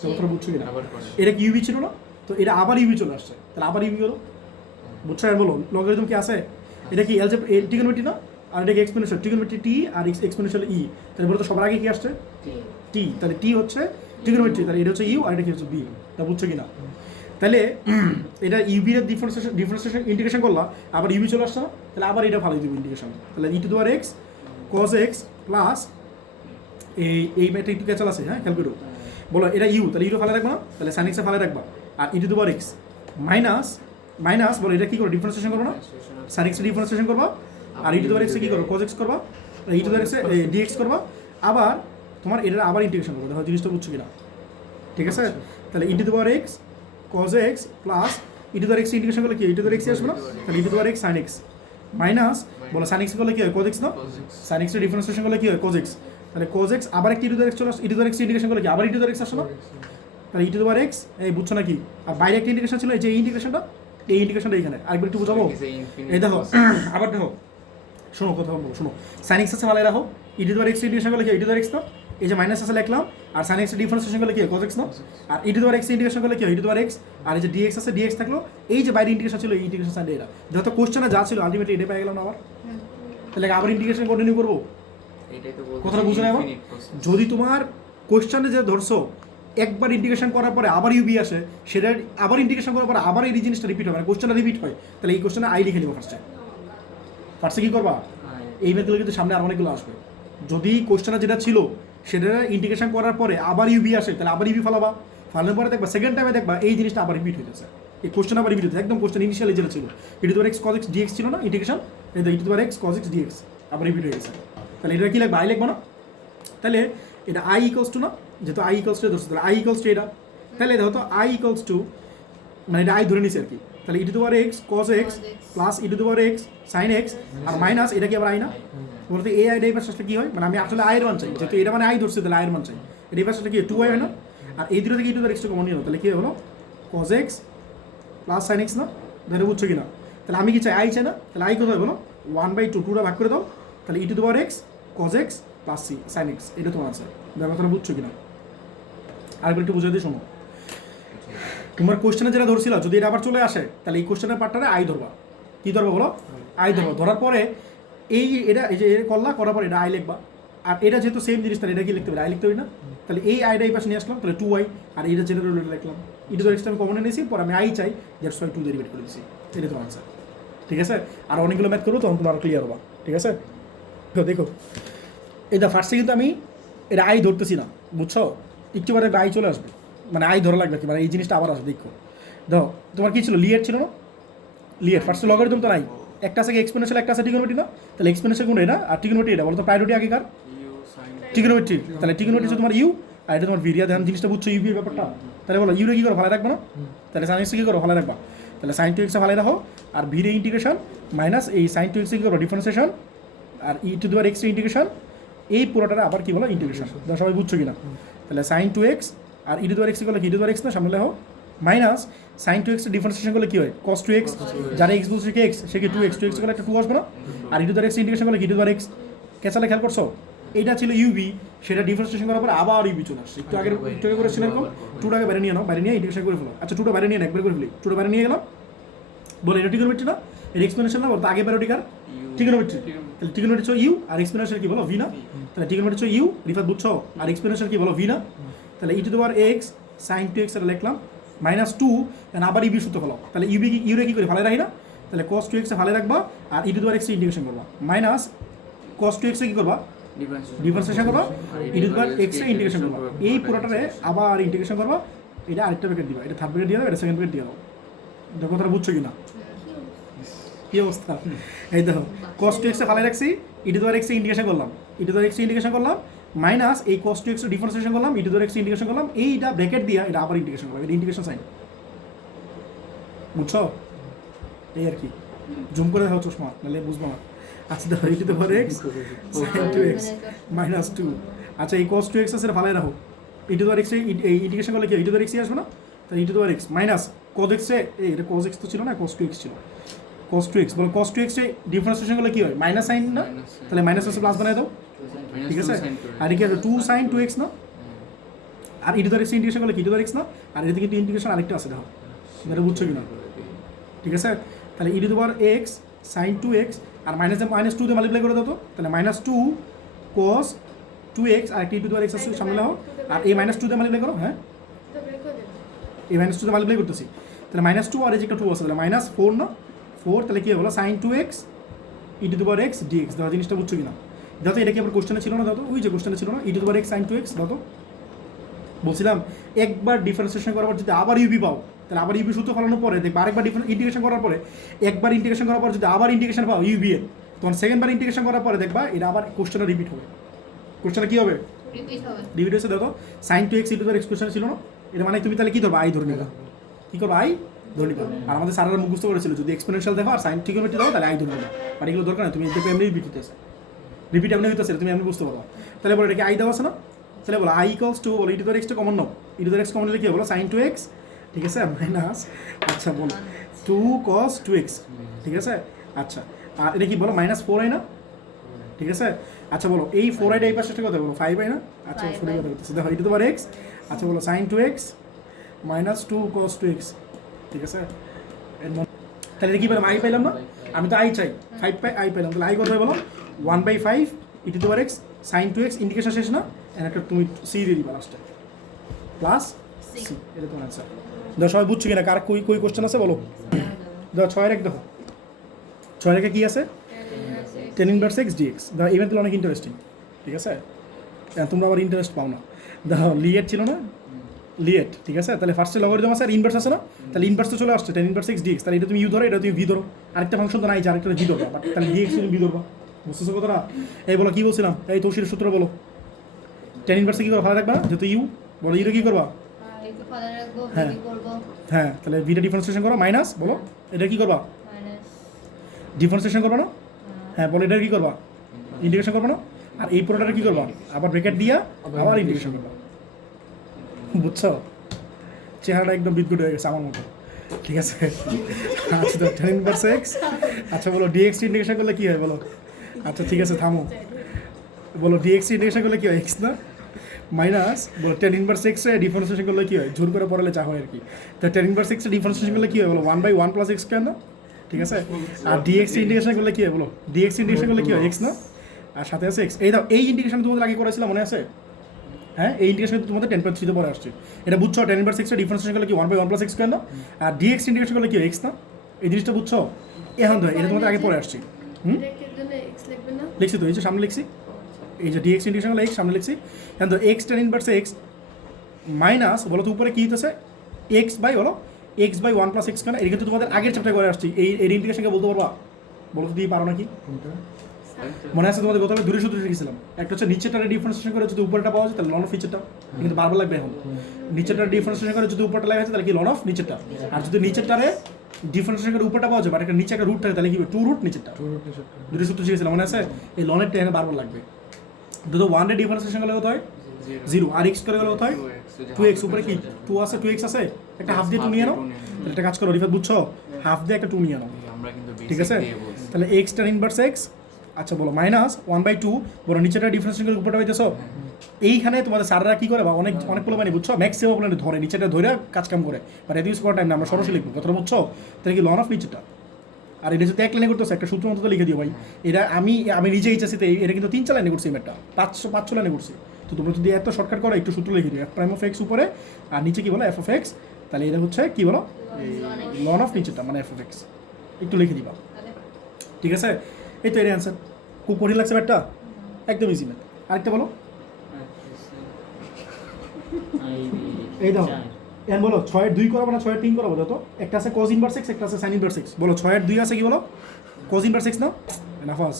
কথাটা বুঝছো কিনা এটা কি ইউবি ছিল না তো এটা আবার ইউবি চলে আসছে তাহলে আবার ইউবি হলো বুঝছো আর বলো লগারিদম কি আছে এটা কি এলজেব্রা ট্রিগোনোমেট্রি না আর এটা কি এক্সপোনেনশিয়াল ট্রিগোনোমেট্রি টি আর এক্সপোনেনশিয়াল ই তাহলে বলো তো সবার আগে কি আসছে টি তাহলে টি হচ্ছে ট্রিগোনোমেট্রি তাহলে এটা হচ্ছে ইউ আর এটা কি হচ্ছে বি তা বুঝছো কিনা তাহলে এটা ইউবি এর ডিফারেন্সিয়েশন ইন্টিগ্রেশন করলা আবার ইউবি চলে আসছে না তাহলে আবার এটা ভালো দিব ইন্টিগ্রেশন তাহলে e to the power x cos x plus এই ম্যাটটা একটু ক্যাচাল আছে, হ্যাঁ খেয়াল করো। বলো এটা ইউ, তাহলে ইউটা ফালে রাখবো না, তাহলে সাইন এক্সে ফালে রাখবা। আর e to the power x minus minus, বলো এটা কী করো, ডিফারেন্সিয়েশন করবো না, সাইন এক্সে ডিফারেন্সিয়েশন করবা। আর ই টু দি পাওয়ার এক্সে কী করো, কজ এক্স করবা, ই টু দি পাওয়ার এক্সে ডিএক্স করবা। আবার তোমার এটা আবার ইন্টিগ্রেশন করবো, দেখো জিনিসটা বুঝছো কিনা, ঠিক আছে। তাহলে e to the power x cos x plus e to the power x integration করলে কি ই টু দি পাওয়ার এক্স আসবে না, তাহলে e to the power x sine x minus, বলো সাইন এক্স করলে কি হয়, কজ এক্স না, সাইন এক্সের ডিফারেন্সিয়েশন করলে কি হয়, কজ এক্স। তাহলে কজ এক্স আবার একটা e to the power x চলে আসে, e to the power x integration করলে কি আবার ই টু দি পাওয়ার এক্স আসে না, তাহলে e to the power x, এই বুঝছো নাকি। আর বাইরে একটা ইন্টিগ্রেশন ছিল, এই যে এই ইন্টিগ্রেশনটা, এই ইন্টিগ্রেশনটা এখানে আরেকবার একটু বোঝাবো। এই দেখো আবার দেখো, শোনো কথা বলবো, শোনো সাইন এক্স আছে ভালো রাখো, e to the power x integration করলে কি ই টু দি পাওয়ার এক্স না, এই যে মাইনাস আছে লিখলাম। আর সাইন এক্স ডিফারেন্সিয়েশন করলে কি হয়, কজ এক্স না। আর e to the power x integration করলে কি হয়, ই টু দি পাওয়ার এক্স। আর এই যে ডিএক্স আছে, ডিএক্স থাকলো, এই যে বাইরে ইন্টিগ্রেশন ছিল, এই ইন্টিগ্রেশন সাইন এটা যেহেতু কোশ্চেনে যা ছিল আলটিমেটলি এটা পেয়ে গেলাম না আবার, তাহলে আবার ইন্টিগ্রেশন কন্টিনিউ করবো। কথাটা বুঝে নেব, যদি তোমার কোশ্চেনে যে ধরছো একবার ইন্টিগ্রেশন করার পরে আবার ইউবি আসে, সেটা আবার ইন্টিগ্রেশন করার পরে আবার এই জিনিসটা রিপিট হবে, মানে কোশ্চেনটা রিপিট হয়, তাহলে এই কোশ্চেনে আই লিখে নিবো ফার্স্টে। ফার্স্টে কী করবা, এই ম্যাথগুলো কিন্তু সামনে আর অনেকগুলো আসবে। যদি কোশ্চেনে যেটা ছিল সেটা ইন্টিগ্রেশন করার পরে আবার ইউবি আসে, তাহলে আবার ইউবি ফালাবা, ফালানোর পরে দেখবা সেকেন্ড টাইমে দেখবা এই জিনিসটা আবার রিপিট হয়েছে, এই কোশ্চেন আবার রিপিট হচ্ছে, একদম কোশ্চেন ইনিশিয়ালি যেটা ছিল e to the power x cos x dx ছিল না ইন্টিগ্রেশন, এই e to the power x cos x dx আবার রিপিট হয়ে গেছে। তাহলে এটা কি লিখবা, আই লিখবো না, তাহলে এটা আই ইকলস টু না, যেহেতু আই ইকলস টু ধরছে, তাহলে আই ইকলস টু এটা, তাহলে দেখো তো আই ইকলস টু, মানে এটা আই ধরে নিছি আর কি। তাহলে e to the power x cos x plus e to the power x sine x আর মাইনাস এটা কি আবার আই না, বলতে এই আইটা এই পাশে আসলে কী হয়, মানে আমি আসলে আয়ের মান চাই, যেহেতু এটা মানে আই ধরছে তাহলে আয়ের মান চাই, এটা এই পাশে আসলে কি 2i হয় না। আর এই দুটো থেকে ই টু দি পাওয়ার এক্সটা কমন নিয়ে তাহলে কী হলো, cos x plus sine x না, ধরে বুঝছো কি না। তাহলে আমি কি চাই, আই চাই না, তাহলে আই কোথায় বলো 1/2, 2টা ভাগ করে দাও, তাহলে e to the power x cos x plus C sine x, এটা তোমার আছে, ব্যাপারটা বুঝছো কি না। আরেকবার একটু বুঝাই দিয়ে শোনো, তোমার কোশ্চেনে যেটা ধরছিল যদি এটা আবার চলে আসে, তাহলে এই কোশ্চেনের পার্টটারে আই ধরবা, কী ধরবা বলো, আই ধরবা। ধরার পরে এই এটা এই যে করলা, করার পরে এটা আই লিখবা। আর এটা যেহেতু সেম জিনিস, তাহলে এটা কি লিখতে পারি, আই লিখতে পারি না, তাহলে এই আইটা এই পাশে নিয়ে আসলাম, তাহলে 2i। আর এইটা যেটা লিখলাম ই টু দি এক্সটা আমি কমনে নিয়েছি, পরে আমি আই চাই, দ্যাটস ওয়াই 2 ডেরিভেট করে দিচ্ছি, এটা তোমার আনসার, ঠিক আছে। আর অনেকগুলো ম্যাথ করবো তখন তোমার ক্লিয়ার হবা, ঠিক আছে। দেখো এটা ফার্স্টে কিন্তু আমি এটা আই ধরতেছি না, বুঝছো, একটু পরে আই চলে আসবে, মানে আই ধরা লাগবে কি, মানে এই জিনিসটা আবার আসবে। দেখো দেখো তোমার কী ছিল, লিয়েট ছিল না, লিয়েট ফার্স্টে লগারিদম তো নাই, একটা আছে এক্সপোনেনশিয়াল, একটা আছে ট্রিগোনোমেট্রি না, তাহলে এক্সপোনেনশিয়াল কোন এটা আর ট্রিগোনোমেট্রি এটা, বলো তো প্রায়োরিটি আগে কার, ট্রিগোনোমেট্রি। তাহলে ট্রিগোনোমেট্রি হচ্ছে তোমার ইউ, আর এটা তোমার ভিরিয়া, ধ্যান জিনিসটা বুঝছো ইউপির ব্যাপারটা। তাহলে বলো ইউরে কী করো, ভালো রাখবো না, তাহলে সাইন এক্সে কী করো, ভালো রাখবা। তাহলে সাইন টু এক্সে ভালো রাখো, আর ভিরে ইন্টিগ্রেশন মাইনাস এই সাইন টু এক্সে কী করো, ডিফারেন্সিয়েশন, আর e to the power x integration, এই পুরোটারে আবার কী বলো, ইন্টিগ্রেশন। সবাই বুঝছো কিনা। তাহলে সাইন টু এক্স আর e to the power x করলে কি, ই টু দি পাওয়ার এক্স না, সামনে লেখো minus sine two x differentiation করলে কী হয়, কস টু এক্স, যারা এক্স বলছে কি এক্স, সে কি 2x, 2x করলে একটা 2 আসবে না। আর e to the power x integration করলে কি, ই টু দি পাওয়ার এক্স, ক্যাচালে খেয়াল করছো, এইটা ছিল ইউবি, সেটা ডিফারেন্সিয়েশন করার পরে আবার ইউবি চলে আসছে, একটু আগে করেছিলেন এরকম, 2টাকে বাইরে নিয়ে নাও, বাইরে নিয়ে ইন্টিগ্রেশন করে ফেলো। আচ্ছা 2টা বাইরে নিয়ে একবার করে ফেলি, 2টা বাইরে নিয়ে গেলাম, বলে এটা ট্রিগোনোমেট্রি না, এটা এক্সপ্লেনেশন না, বলতো আগে প্যারোটি কার, ট্রিগোনোমেট্রি। তাহলে ট্রিগোনোমেট্রি ছো ইউ আর এক্সপ্লেনেশন কি বলো, ভি না, তাহলে ট্রিগোনোমেট্রি ছো ইউ রিফাত বুঝছো, আর এক্সপ্লেনেশন কি বলো, ভি না। তাহলে e to the power x sine two x এটা লিখলাম -2, আবার ইউবি সূত্র ফেলো, তাহলে ইউবি ইউরে কী করে ভালো রাখি না, তাহলে cos 2x ভালো রাখবা, আর e to the power x integration করবা, মাইনাস cos 2x কী করবা, ডিফারেন্সিয়েশন করবা, e to the power x integration করবা, এই পুরোটারে আবার ইন্টিগ্রেশন করবা, এটা আরেকটা ব্র্যাকেট দিবা, এটা থার্ড ব্র্যাকেট দিয়ে দাও, এটা সেকেন্ড ব্র্যাকেট দিয়ে দাও। দেখো কথাটা বুঝছো কি না, কী অবস্থা। এই দেখো cos 2x ভালো রাখছি, e to the power x integration করলাম, e to the power x integration করলাম, মাইনাস এই cos 2x ডিফারেন্সিয়েশন করলাম, e to the power x integration করলাম, এইটা ব্র্যাকেট দিয়া এটা আবার ইন্টিগ্রেশন করলাম, এটা ইন্টিগ্রেশন সাইন, বুঝছো, এই আর কি। জুম করে দেখো চশমা, নাহলে বুঝবো না। আচ্ছা দেখো e to the power x sine two x -2, আচ্ছা এই cos 2x আছে ভালো রাখো, e to the power x এই ইন্টিগ্রেশন করলে কি ই টু দি পাওয়ার এক্সই আসবে না, তাহলে e to the power x minus cos x এই এটা cos x তো ছিল না, cos 2x ছিল, cos 2x বলো, cos 2x ডিফারেন্সিয়েশন করলে কি হয়, মাইনাস সাইন না, তাহলে মাইনাস আছে প্লাস বানাই দাও, ঠিক আছে। আর কি আছে 2 sin 2x না, আর e to the power x integration করলে কি ই টু দি পাওয়ার এক্স না, আর এদিকে কিন্তু ইন্টিগ্রেশন আরেকটা আছে দেখো, এটা বুঝছো কি না, ঠিক আছে। তাহলে e to the power x sine 2x আর -2 দিয়ে মাল্টিপ্লাই করে দাও তো, তাহলে -2 cos 2x আর একটা e to the power x আছে সামনে লাও, আর এই -2 দিয়ে মাল্টিপ্লাই করো, হ্যাঁ এই -2 দিয়ে মাল্টিপ্লাই করতেছি, তাহলে -2 আর এই যে একটা 2 আছে, তাহলে -4 না 4, তাহলে কি হবে বলো, sine 2x e to the power x dx, দেখো জিনিসটা বুঝছো কি না। যত এটা কি আবার কোশ্চেনে ছিল না, যত ওই যে কোশ্চেনে ছিল না e to the power x sine two x, যত বলছিলাম একবার ডিফারেন্সিয়েশন করার পর যদি আবার ইউবি পাও, তাহলে আবার ইউবি সূত্র ফলানোর পরে দেখবে আরেকবার ইন্টিগ্রেশন করার পরে, একবার ইন্টিগ্রেশন করার পর যদি আবার ইন্টিগ্রেশন পাও ইউবি এর, তখন সেকেন্ডবার ইন্টিগ্রেশন করার পরে দেখবা এটা আবার কোশ্চেনটা রিপিট হবে। কোশ্চেনটা কী হবে? রিপিট হয়েছে। দেখো sine two x e to the power x question ছিল না, এটা মানে তুমি তাহলে কী ধরবা? আই ধরে নিবা। কী করবা? আই ধরে নিবা। আর আমাদের স্যারেরা মুখস্থ করেছিল যদি এক্সপোনেনশিয়াল দেখো আর সাইন ট্রিগোনোমেট্রি দাও তাহলে আই ধরে নিবা। আর এগুলো দরকার নেই, তুমি দেখবে এমনি রিপিট হতেছে, রিপিট এমনি হইতেছে, তুমি এমনি বুঝতে পারো। তাহলে বলো এটাকে আই দেওয়া আছে না, তাহলে বলো আই ইকুয়ালস টু, বলো ই টু দি এক্সটা কমন নাও, e to the x common নিলে কি হবে? বলো সাইন টু এক্স, ঠিক আছে, মাইনাস, আচ্ছা বলো 2 cos 2x, ঠিক আছে, আচ্ছা আর এটা কি বলো মাইনাস 4i না, ঠিক আছে, আচ্ছা বলো এই 4iটা এই পাশে কথা বলো 5i না, আচ্ছা শুরু কথা বলতেছি, দেখো e to the power x, আচ্ছা বলো sine 2x minus 2 cos 2x, ঠিক আছে, তাহলে এটা কি পেলাম? আই পেলাম না, আমি তো আই চাই, 5 পাই আই পেলাম, তাহলে আই কত হয় বলো? 1/5 e to the power x sine 2x, indication শেষ না, একটা তুমি সি দিয়ে দিবা লাস্টে, প্লাস সি, এটা তোমার অ্যান্সার। দেখো সবাই বুঝছো কিনা, কার কই কই কোশ্চেন আছে বলো? দেখো 6 দেখো 6 কি আছে? tan inverse x dx. দেখো ইভেন তো অনেক ইন্টারেস্টিং, ঠিক আছে, তোমরা আবার ইন্টারেস্ট পাও না। দেখো লিয়েট ছিল না, লিয়েট, ঠিক আছে, তাহলে ফার্স্টে লগারিদম আছে আর ইনভার্স আছে না, তাহলে ইনভার্স তো চলে আসছে tan ইনভার্স এক্স ডিএক্স, তাহলে এটা তুমি ইউ ধরো, এটা তুমি ভি ধরো, আরেকটা ফাংশন তো নাই যে আরেকটা ভি ধরবা, তাহলে ডিএক্স তুমি ভি ধরবা, বুঝতেছো কথাটা? এই বলো কি বলছিলাম, এই তৌসিরের সূত্র বলো, tan ইনভার্সে কি করবা? ভালো রাখবা যেহেতু ইউ, বলো ইউটা কি করবা? হ্যাঁ হ্যাঁ, তাহলে ভিটা ডিফারেন্সিয়েশন করো মাইনাস, বলো এটা কি করবা? ডিফারেন্সিয়েশন করবা না, হ্যাঁ বলো এটা কি করবা? ইন্টিগ্রেশন করবা না, আর এই পুরোটা কি করবা? আবার ব্র্যাকেট দিয়া আবার ইন্টিগ্রেশন করবা, বুঝছো? চেহারাটা একদম বিদ্যুৎ হয়ে গেছে আমার মতো, ঠিক আছে, আচ্ছা তো tan ইনভার্স এক্স, আচ্ছা বলো ডিএক্স ইন্টিগ্রেশন করলে কি হয় বলো? আচ্ছা ঠিক আছে থামো, বলো ডিএক্স ইন্টিগ্রেশন করলে কি হয়? এক্স না, মাইনাস বলো tan ইনভার্স এক্স এ ডিফারেন্সিয়েশন করলে কি হয়? জোর করে পড়ালে যা হয় আর কি, তো tan ইনভার্স এক্স এ ডিফারেন্সিয়েশন করলে কি হয় বলো? 1/1 প্লাস এক্স কেন না, ঠিক আছে, আর ডিএক্স ইন্টিগ্রেশন করলে কি হয় বলো? ডিএক্স ইন্টিগ্রেশন করলে কি হয়? এক্স না, আর সাথে আছে এক্স। এই দাও এই ইন্টিগ্রেশন তোমাদের আগে করেছিলাম মনে আছে? হ্যাঁ এই ইন্টিগ্রেশন তোমাদের 10.3 পরে আসছে, এটা বুঝছো? tan ইনভার্স এক্স এর ডিফারেন্সিয়েশন করলে কি 1/1 প্লাস এক্স কেন না, আর ডিএক্স ইন্টিগ্রেশন করলে কি হয়? এক্স না, এই জিনিসটা বুঝছো? এখন ধর এটা তোমাদের আগে পরে আসছে, লিখছি তো এই যে সামনে লিখছি, এই যে ডিএক্স ইন্টিগ্রেশন হলো এক্স সামনে লিখছি, এখন তো x tan inverse x minus বলো তো উপরে কী হতেছে? এক্স বাই বলো x/1 প্লাস এক্স কেন, এটা কিন্তু তোমাদের আগের চ্যাপ্টার করে আসছি, এই ইন্টিগ্রেশনকে বলতে পারবা? বলো তো দিয়ে পারো নাকি? মনে আছে তোমাদের গতকাল দূরে সূত্র শিখেছিলাম, একটা হচ্ছে নিচেরটা ডিফারেন্সিয়েশন করে যদি উপরটা পাওয়া যায় তাহলে লন অফ নিচেরটা, কিন্তু বারবার লাগবে এখন, নিচেরটা ডিফারেন্সিয়েশন করে যদি উপরটা লেখা আছে তাহলে কি লন অফ নিচেরটা, আর যদি নিচেরটারে ডিফারেন্সিয়েশন করে উপরটা পাওয়া যায় বা একটা নিচে একটা রুট থাকে তাহলে কি টু রুট নিচেরটা, দূরে সূত্র শিখেছিলাম মনে আছে? এই লনেরটা এখানে বারবার লাগবে, দুটো 1 এর ডিফারেন্সিয়েশন করলে কত হয়? 0, আর এক্স করে গেলে কত হয়? 2x, উপরে কি 2 আছে 2x আছে, একটা হাফ দিয়ে 2 নিয়ে নাও, তাহলে একটা কাজ করো রিফাত বুঝছো, হাফ দিয়ে একটা 2 নিয়ে নাও, ঠিক আছে, তাহলে x tan ইনভার্স x, আচ্ছা বলো মাইনাস 1/2, বলো নিচেটা ডিফারেন্সিয়েশন করে উপরটা পাইতেছো, এইখানে তোমাদের স্যাররা কি করে বা অনেক অনেক পোলাপানি বুঝছো ম্যাক্সিমাম পোলাপানি ধরে নিচেটা ধরে কাজ কাম করে, বা রেডিউস করার টাইম না, আমরা সরাসরি লিখবো কথাটা বুঝছো, তাহলে কি লন অফ নিচেটা, আর এটা যদি 1 লাইনে করতেছে একটা সূত্র মতো লিখে দিও ভাই, এটা আমি নিজে এইচএসিতে এটা কিন্তু 3-4 লাইনে করছি, এই ম্যাটটা 500 লাইনে করছি, তো তোমরা যদি এত শর্টকাট করো একটু সূত্র লিখে দিও, এফ প্রাইম অফ এক্স উপরে আর নিচে কি বলো এফ অফ এক্স, তাহলে এটা হচ্ছে কি বলো লন অফ নিচেটা মানে এফ অফ এক্স, একটু লিখে দিবা, ঠিক আছে, এই তো এর অ্যান্সার। খুব কঠিন লাগছে ম্যাটটা, একদম ইজি ম্যাথ। আরেকটা বলো, এই দাও এন বলো 6 এর 2 করাবো না 6 এর 3 করাবো, তো একটা আছে cos ইনভার্স x, একটা আছে sin ইনভার্স x, বলো 6 এর 2 আছে কি বলো? cos ইনভার্স x না, নাফাস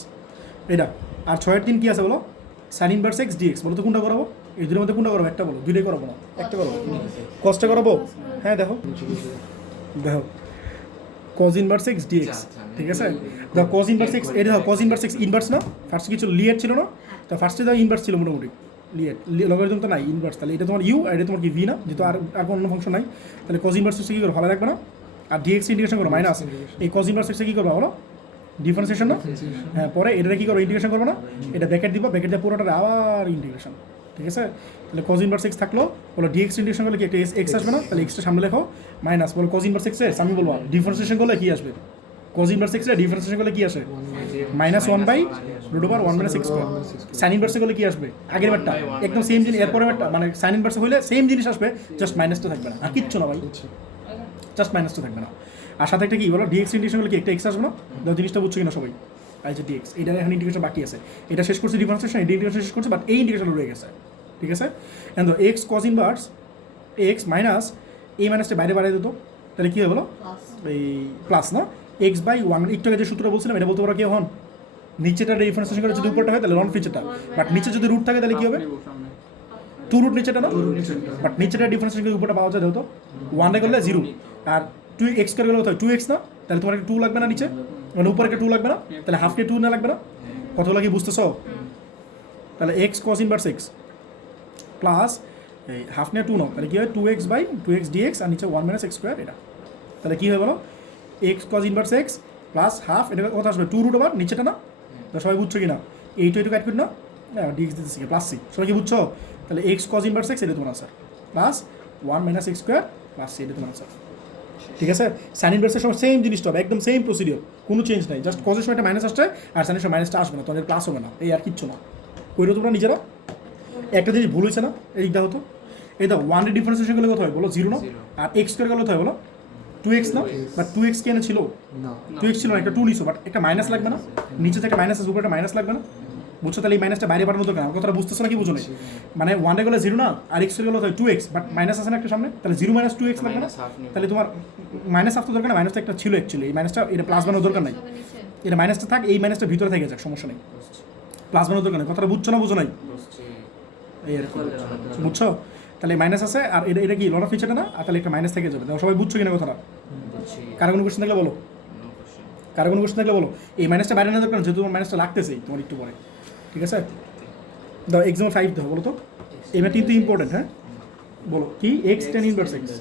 এটা, আর 6 এর 3 কি আছে বলো? sin ইনভার্স x dx, বলো তো কোনটা করাবো? এই দুটোর মধ্যে কোনটা করাবো? একটা বলো, দুইটাই করাবো না একটা করাবো, cosটা করাবো, হ্যাঁ দেখো দেখো cos ইনভার্স x dx, ঠিক আছে, দেখো cos ইনভার্স x, এটা দেখো cos ইনভার্স x ইনভার্স না, ফার্স্ট কিছু লিয়েট ছিল না, তো ফার্স্টে দাও ইনভার্স ছিল মোটামুটি, লিয়েট লগারিদম তো নাই ইনভার্স, তাহলে এটা তোমার ইউ আর এটা তোমার কি ভি না, যেহেতু আর কোনো ফাংশন নাই, তাহলে cos ইনভার্স x কি করো ভালো রাখবে না, আর dx ইন্টিগ্রেশন করো মাইনাস এই cos ইনভার্স x কি করবা বলো? ডিফারেন্সিয়েশন না, হ্যাঁ পরে এটা কি করো ইন্টিগ্রেশন করবো না, এটা ব্র্যাকেট দিবা, ব্র্যাকেট দিয়ে পুরোটা আবার ইন্টিগ্রেশন, ঠিক আছে, তাহলে cos ইনভার্স x থাকলো, বলো dx ইন্টিগ্রেশন করলে কি একটা x আসবে না, তাহলে x টা সামনে লেখো মাইনাস, বলো cos ইনভার্স x এর আমি বলবো ডিফারেন্সিয়েশন করলে কি আসবে? cos ইনভার্স x এর ডিফারেন্সিয়েশন করলে কি আসে? -1/√(1 - x², sin ইনভার্সে করলে কি আসবে? আগের বারটা একদম সেম জিনিস, এরপরে বারটা মানে sin ইনভার্সে হলে সেম জিনিস আসবে, জাস্ট মাইনাসটা থাকবে না, আর কিচ্ছু না ভাই, জাস্ট মাইনাসটা থাকবে না, আর সাথে একটা কি বলো dx ইন্টিগ্রেশন করলে কি একটা x আসবে না, দাও জিনিসটা বুঝছো কিনা সবাই? আর যে ডিএক্স এটা এখন ইন্টিগ্রেশন বাকি আছে, এটা শেষ করছে ডিফারেন্সিয়েশন, এটা ইন্টিগ্রেশন শেষ করছে, বাট এই ইন্টিগ্রেশন রয়ে গেছে, ঠিক আছে। এখন তো x cos inverse x minus এই মাইনাসটা বাইরে বাড়িয়ে দিত, তাহলে কী হয়ে গেলো এই প্লাস না এক্স বাই ওয়ান, একটু আগে যে সূত্রটা বলছিলাম এটা বলতে পারো কি হন নিচেটা ডিফারেন্সিয়েশন করে যদি উপরটা হয় তাহলে লন নিচেটা, বাট নিচে যদি রুট থাকে তাহলে কী হবে টু রুট নিচেটা না, বাট নিচেটা ডিফারেন্সিয়েশন করে উপরটা পাওয়া যায় যেহেতু ওয়ানে করলে জিরো আর টু এক্স করে গেলে কোথায় টু এক্স না, তাহলে তোমার একটা টু লাগবে না নিচে, মানে উপরে একটা টু লাগবে না, তাহলে হাফকে টু না লাগবে না, কতগুলো কি বুঝতেছো? তাহলে x cos inverse x plus এই হাফ নিয়ে টু নাও, তাহলে কী হয় two x by two x dx আর নিচে ওয়ান মাইনাস এক্স স্কোয়ার এটা, তাহলে কী হয়ে গেলো x cos inverse x plus half এটা কথা আসবে টু রুট আবার নিচেটা না, তো সবাই বুঝছো কি না এইটু এইটু কাট করি না ডিএক্স দিতেছি প্লাস সি, সবাই কি বুঝছো? তাহলে এক্স কস ইনভার্স এক্স এটা তোমার answer plus one minus x square plus C এটা তোমার আনসার, ঠিক আছে। সাইন ইনভার্সের সময় সেম জিনিসটা হবে, একদম সেম প্রসিডিওর, কোনো চেঞ্জ নাই, জাস্ট কজের সময় একটা মাইনাস আসছে আর সাইনের সময় মাইনাসটা আসবে না, তোমাদের প্লাস হবে না, এই আর কিচ্ছু না। কইরো তোমরা নিজেরা একটা জিনিস ভুল হয়েছে না, এইটা হতো এই দাও ওয়ানের ডিফারেন্সিয়েশন গেলে কত হয় বলো জিরো না, আর এক্স স্কোয়ার গেলে কত হয় বলো টু এক্স না, বাট টু এক্স কেন ছিল না টু এক্স ছিল না, একটা টু নিছো, বাট একটা মাইনাস লাগবে না, নিচে থেকে মাইনাস আছে উপরে একটা মাইনাস লাগবে না, বুঝছো? তাহলে এই মাইনাসটা বাইরে বাড়ানো দরকার, আমার কথাটা বুঝতেছো না কি বুঝো না, মানে ওয়ানে গেলে জিরো না আর এক্স গেলে হয় টু এক্স, বাট মাইনাস আছে না একটা সামনে, তাহলে জিরো মাইনাস টু এক্স লাগবে না, তাহলে তোমার মাইনাস হাফ তো দরকার না, মাইনাসটা একটা ছিল অ্যাকচুয়ালি, এই মাইনাসটা এটা প্লাস বানানোর দরকার নাই, এটা মাইনাসটা থাক এই মাইনাসটা ভিতরে থেকে যাক সমস্যা নেই, প্লাস বানানোর দরকার নেই, কথাটা বুঝছো না বুঝো নাই এই আর কি, বুঝছো? তাহলে মাইনাস আছে আর এটা এটা কি লট অফ ফিচারটা না, আর তাহলে একটা মাইনাস থেকে যাবে, সবাই বুঝছো কিনা কথাটা? কারো কোনো কোশ্চেন থাকলে বলো, কারো কোনো কোশ্চেন থাকলে বলো, এই মাইনাসটা বাইরে না দরকার যেহেতু তোমার মাইনাসটা লাগতেছেই তোমার একটু পরে, ঠিক আছে। দাও এক্সাম্পল 5 দাও বলো তো, এবার কিন্তু ইম্পর্টেন্ট, হ্যাঁ বলো কি x tan inverse x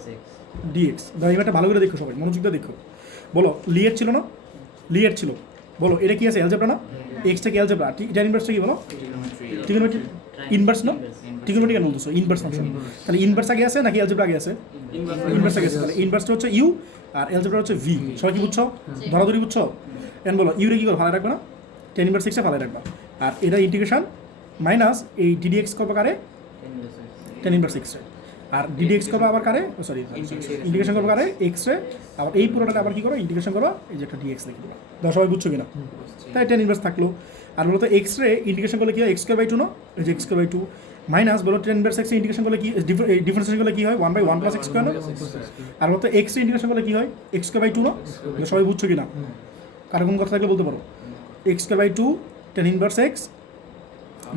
dx, দাও এবারটা ভালো করে দেখো সবাই মনোযোগ দিয়ে দেখো, বলো লিয়েট ছিল না, লিয়েট ছিল, বলো এটা কি আছে অ্যালজেব্রা না, এক্সটা কি অ্যালজেব্রা, টেন ইনভার্সটা কি বলো ট্রিগোনোমেট্রি ইনভার্স না, ট্রিগোনোমেট্রি কেন বলতেছো ইনভার্স ফাংশন, তাহলে ইনভার্স আগে আছে নাকি অ্যালজেব্রা আগে আছে? ইনভার্স আগে আছে, তাহলে ইনভার্সটা হচ্ছে ইউ আর অ্যালজেব্রা হচ্ছে ভি, সবাই কি বুঝছো? ধরাধরি বুঝছো? এন বলো ইউরে কি করো ভালো রাখবে না, টেন ইনভার্স এক্সটা ভালো রাখবা, আর এটা ইন্টিগ্রেশন মাইনাস এই ডিডিএক্স করবো কারে টেন ইনভার্স এক্স রে, আর ডিডিএক্স করবো আবার কারে সরি ইন্টিগ্রেশন করবো কারে এক্স রে, আবার এই পুরোটাকে আবার কী করো ইন্টিগ্রেশন করো এই যে একটা ডিএক্স লিখে দেবো, দশ সবাই বুঝছো কিনা? তাই টেন ইনভার্স থাকলো, আর বলো তো এক্স রে ইন্টিগ্রেশন করলে কী হয় এক্স স্কোয়ার বাই টু না, এই যে x square by two minus বলো টেন ইনভার্স এক্স ইন্টিগ্রেশন করলে কি ডিফারেন্সিয়েশন করলে কী হয় one by one plus x square না, আর বলো তো এক্স রে ইন্টিগ্রেশন করলে কী হয় এক্স স্কোয়ার বাই টু না, সবাই বুঝছো কিনা? কারো কোনো কথা থাকলে বলতে পারো, x square by two tan inverse x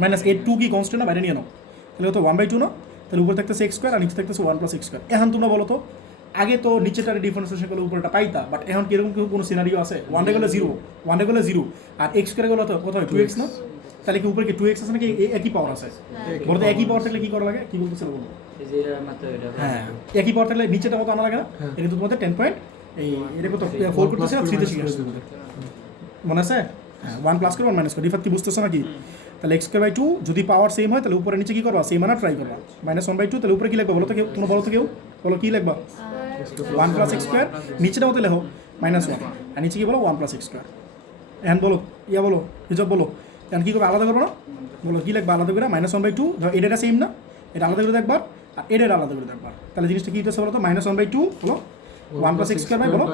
minus এর টু কি কনস্ট্যান্ট না বাইরে নিয়ে নাও, তাহলে তো ওয়ান বাই টু না, তাহলে উপরে থাকতেছে এক্স স্কোয়ার আর নিচে থাকতেছে ওয়ান প্লাস এক্স স্কোয়ার। এখন তোমরা বলো তো আগে তো নিচেটার ডিফারেন্সিয়েশন করলে উপরেটা পাইতা, বাট এখন কিরকম কোনো সিনারিও আছে ওয়ানে গেলে জিরো, ওয়ানে গেলে জিরো আর এক্স স্কোয়ার গেলে কত হয় টু এক্স না, তাহলে কি উপরে কি টু এক্স আছে নাকি একই পাওয়ার আছে? বলো তো একই পাওয়ার থাকলে কী করা লাগে, কী বলতেছিল বলো? হ্যাঁ একই পাওয়ার থাকলে নিচেটা মতো আনা লাগে না, এটা কিন্তু তোমাদের 10 পয়েন্ট এই এটা কত 4 করতেছে না 3 তে শিখে আসছে মনে আছে? হ্যাঁ 1 প্লাস করে 1 মাইনাস করে ডিফারেন্স কি বুঝতেছো নাকি? তাহলে এক্স স্কোয়ার বাই টু যদি পাওয়ার সেম হয় তাহলে উপরে নিচে কী করবা সেম আনা ট্রাই করবা, মাইনাস 1 বাই টু তাহলে উপরে কী লিখবা বলো তো কেউ, তোমরা বলো তো কেউ বলো কী লিখবা 1 প্লাস এক্স স্কোয়ার, নিচেটা মতো লেখো মাইনাস 1 আর নিচে কী বলো 1 প্লাস এক্স স্কোয়ার, এখন বলো ইয়া বলো হিসাব বলো এখন কী করবে আলাদা করবো না, বলো কী লিখবা আলাদা করে মাইনাস 1 বাই টু, ধরো এটা সেম না এটা আলাদা করে দেখবার আর এটা আলাদা করে দেখবার, তাহলে জিনিসটা কী হচ্ছে বলো তো মাইনাস 1 বাই টু বলো 1 প্লাস এক্স স্কোয়ার বাই বলো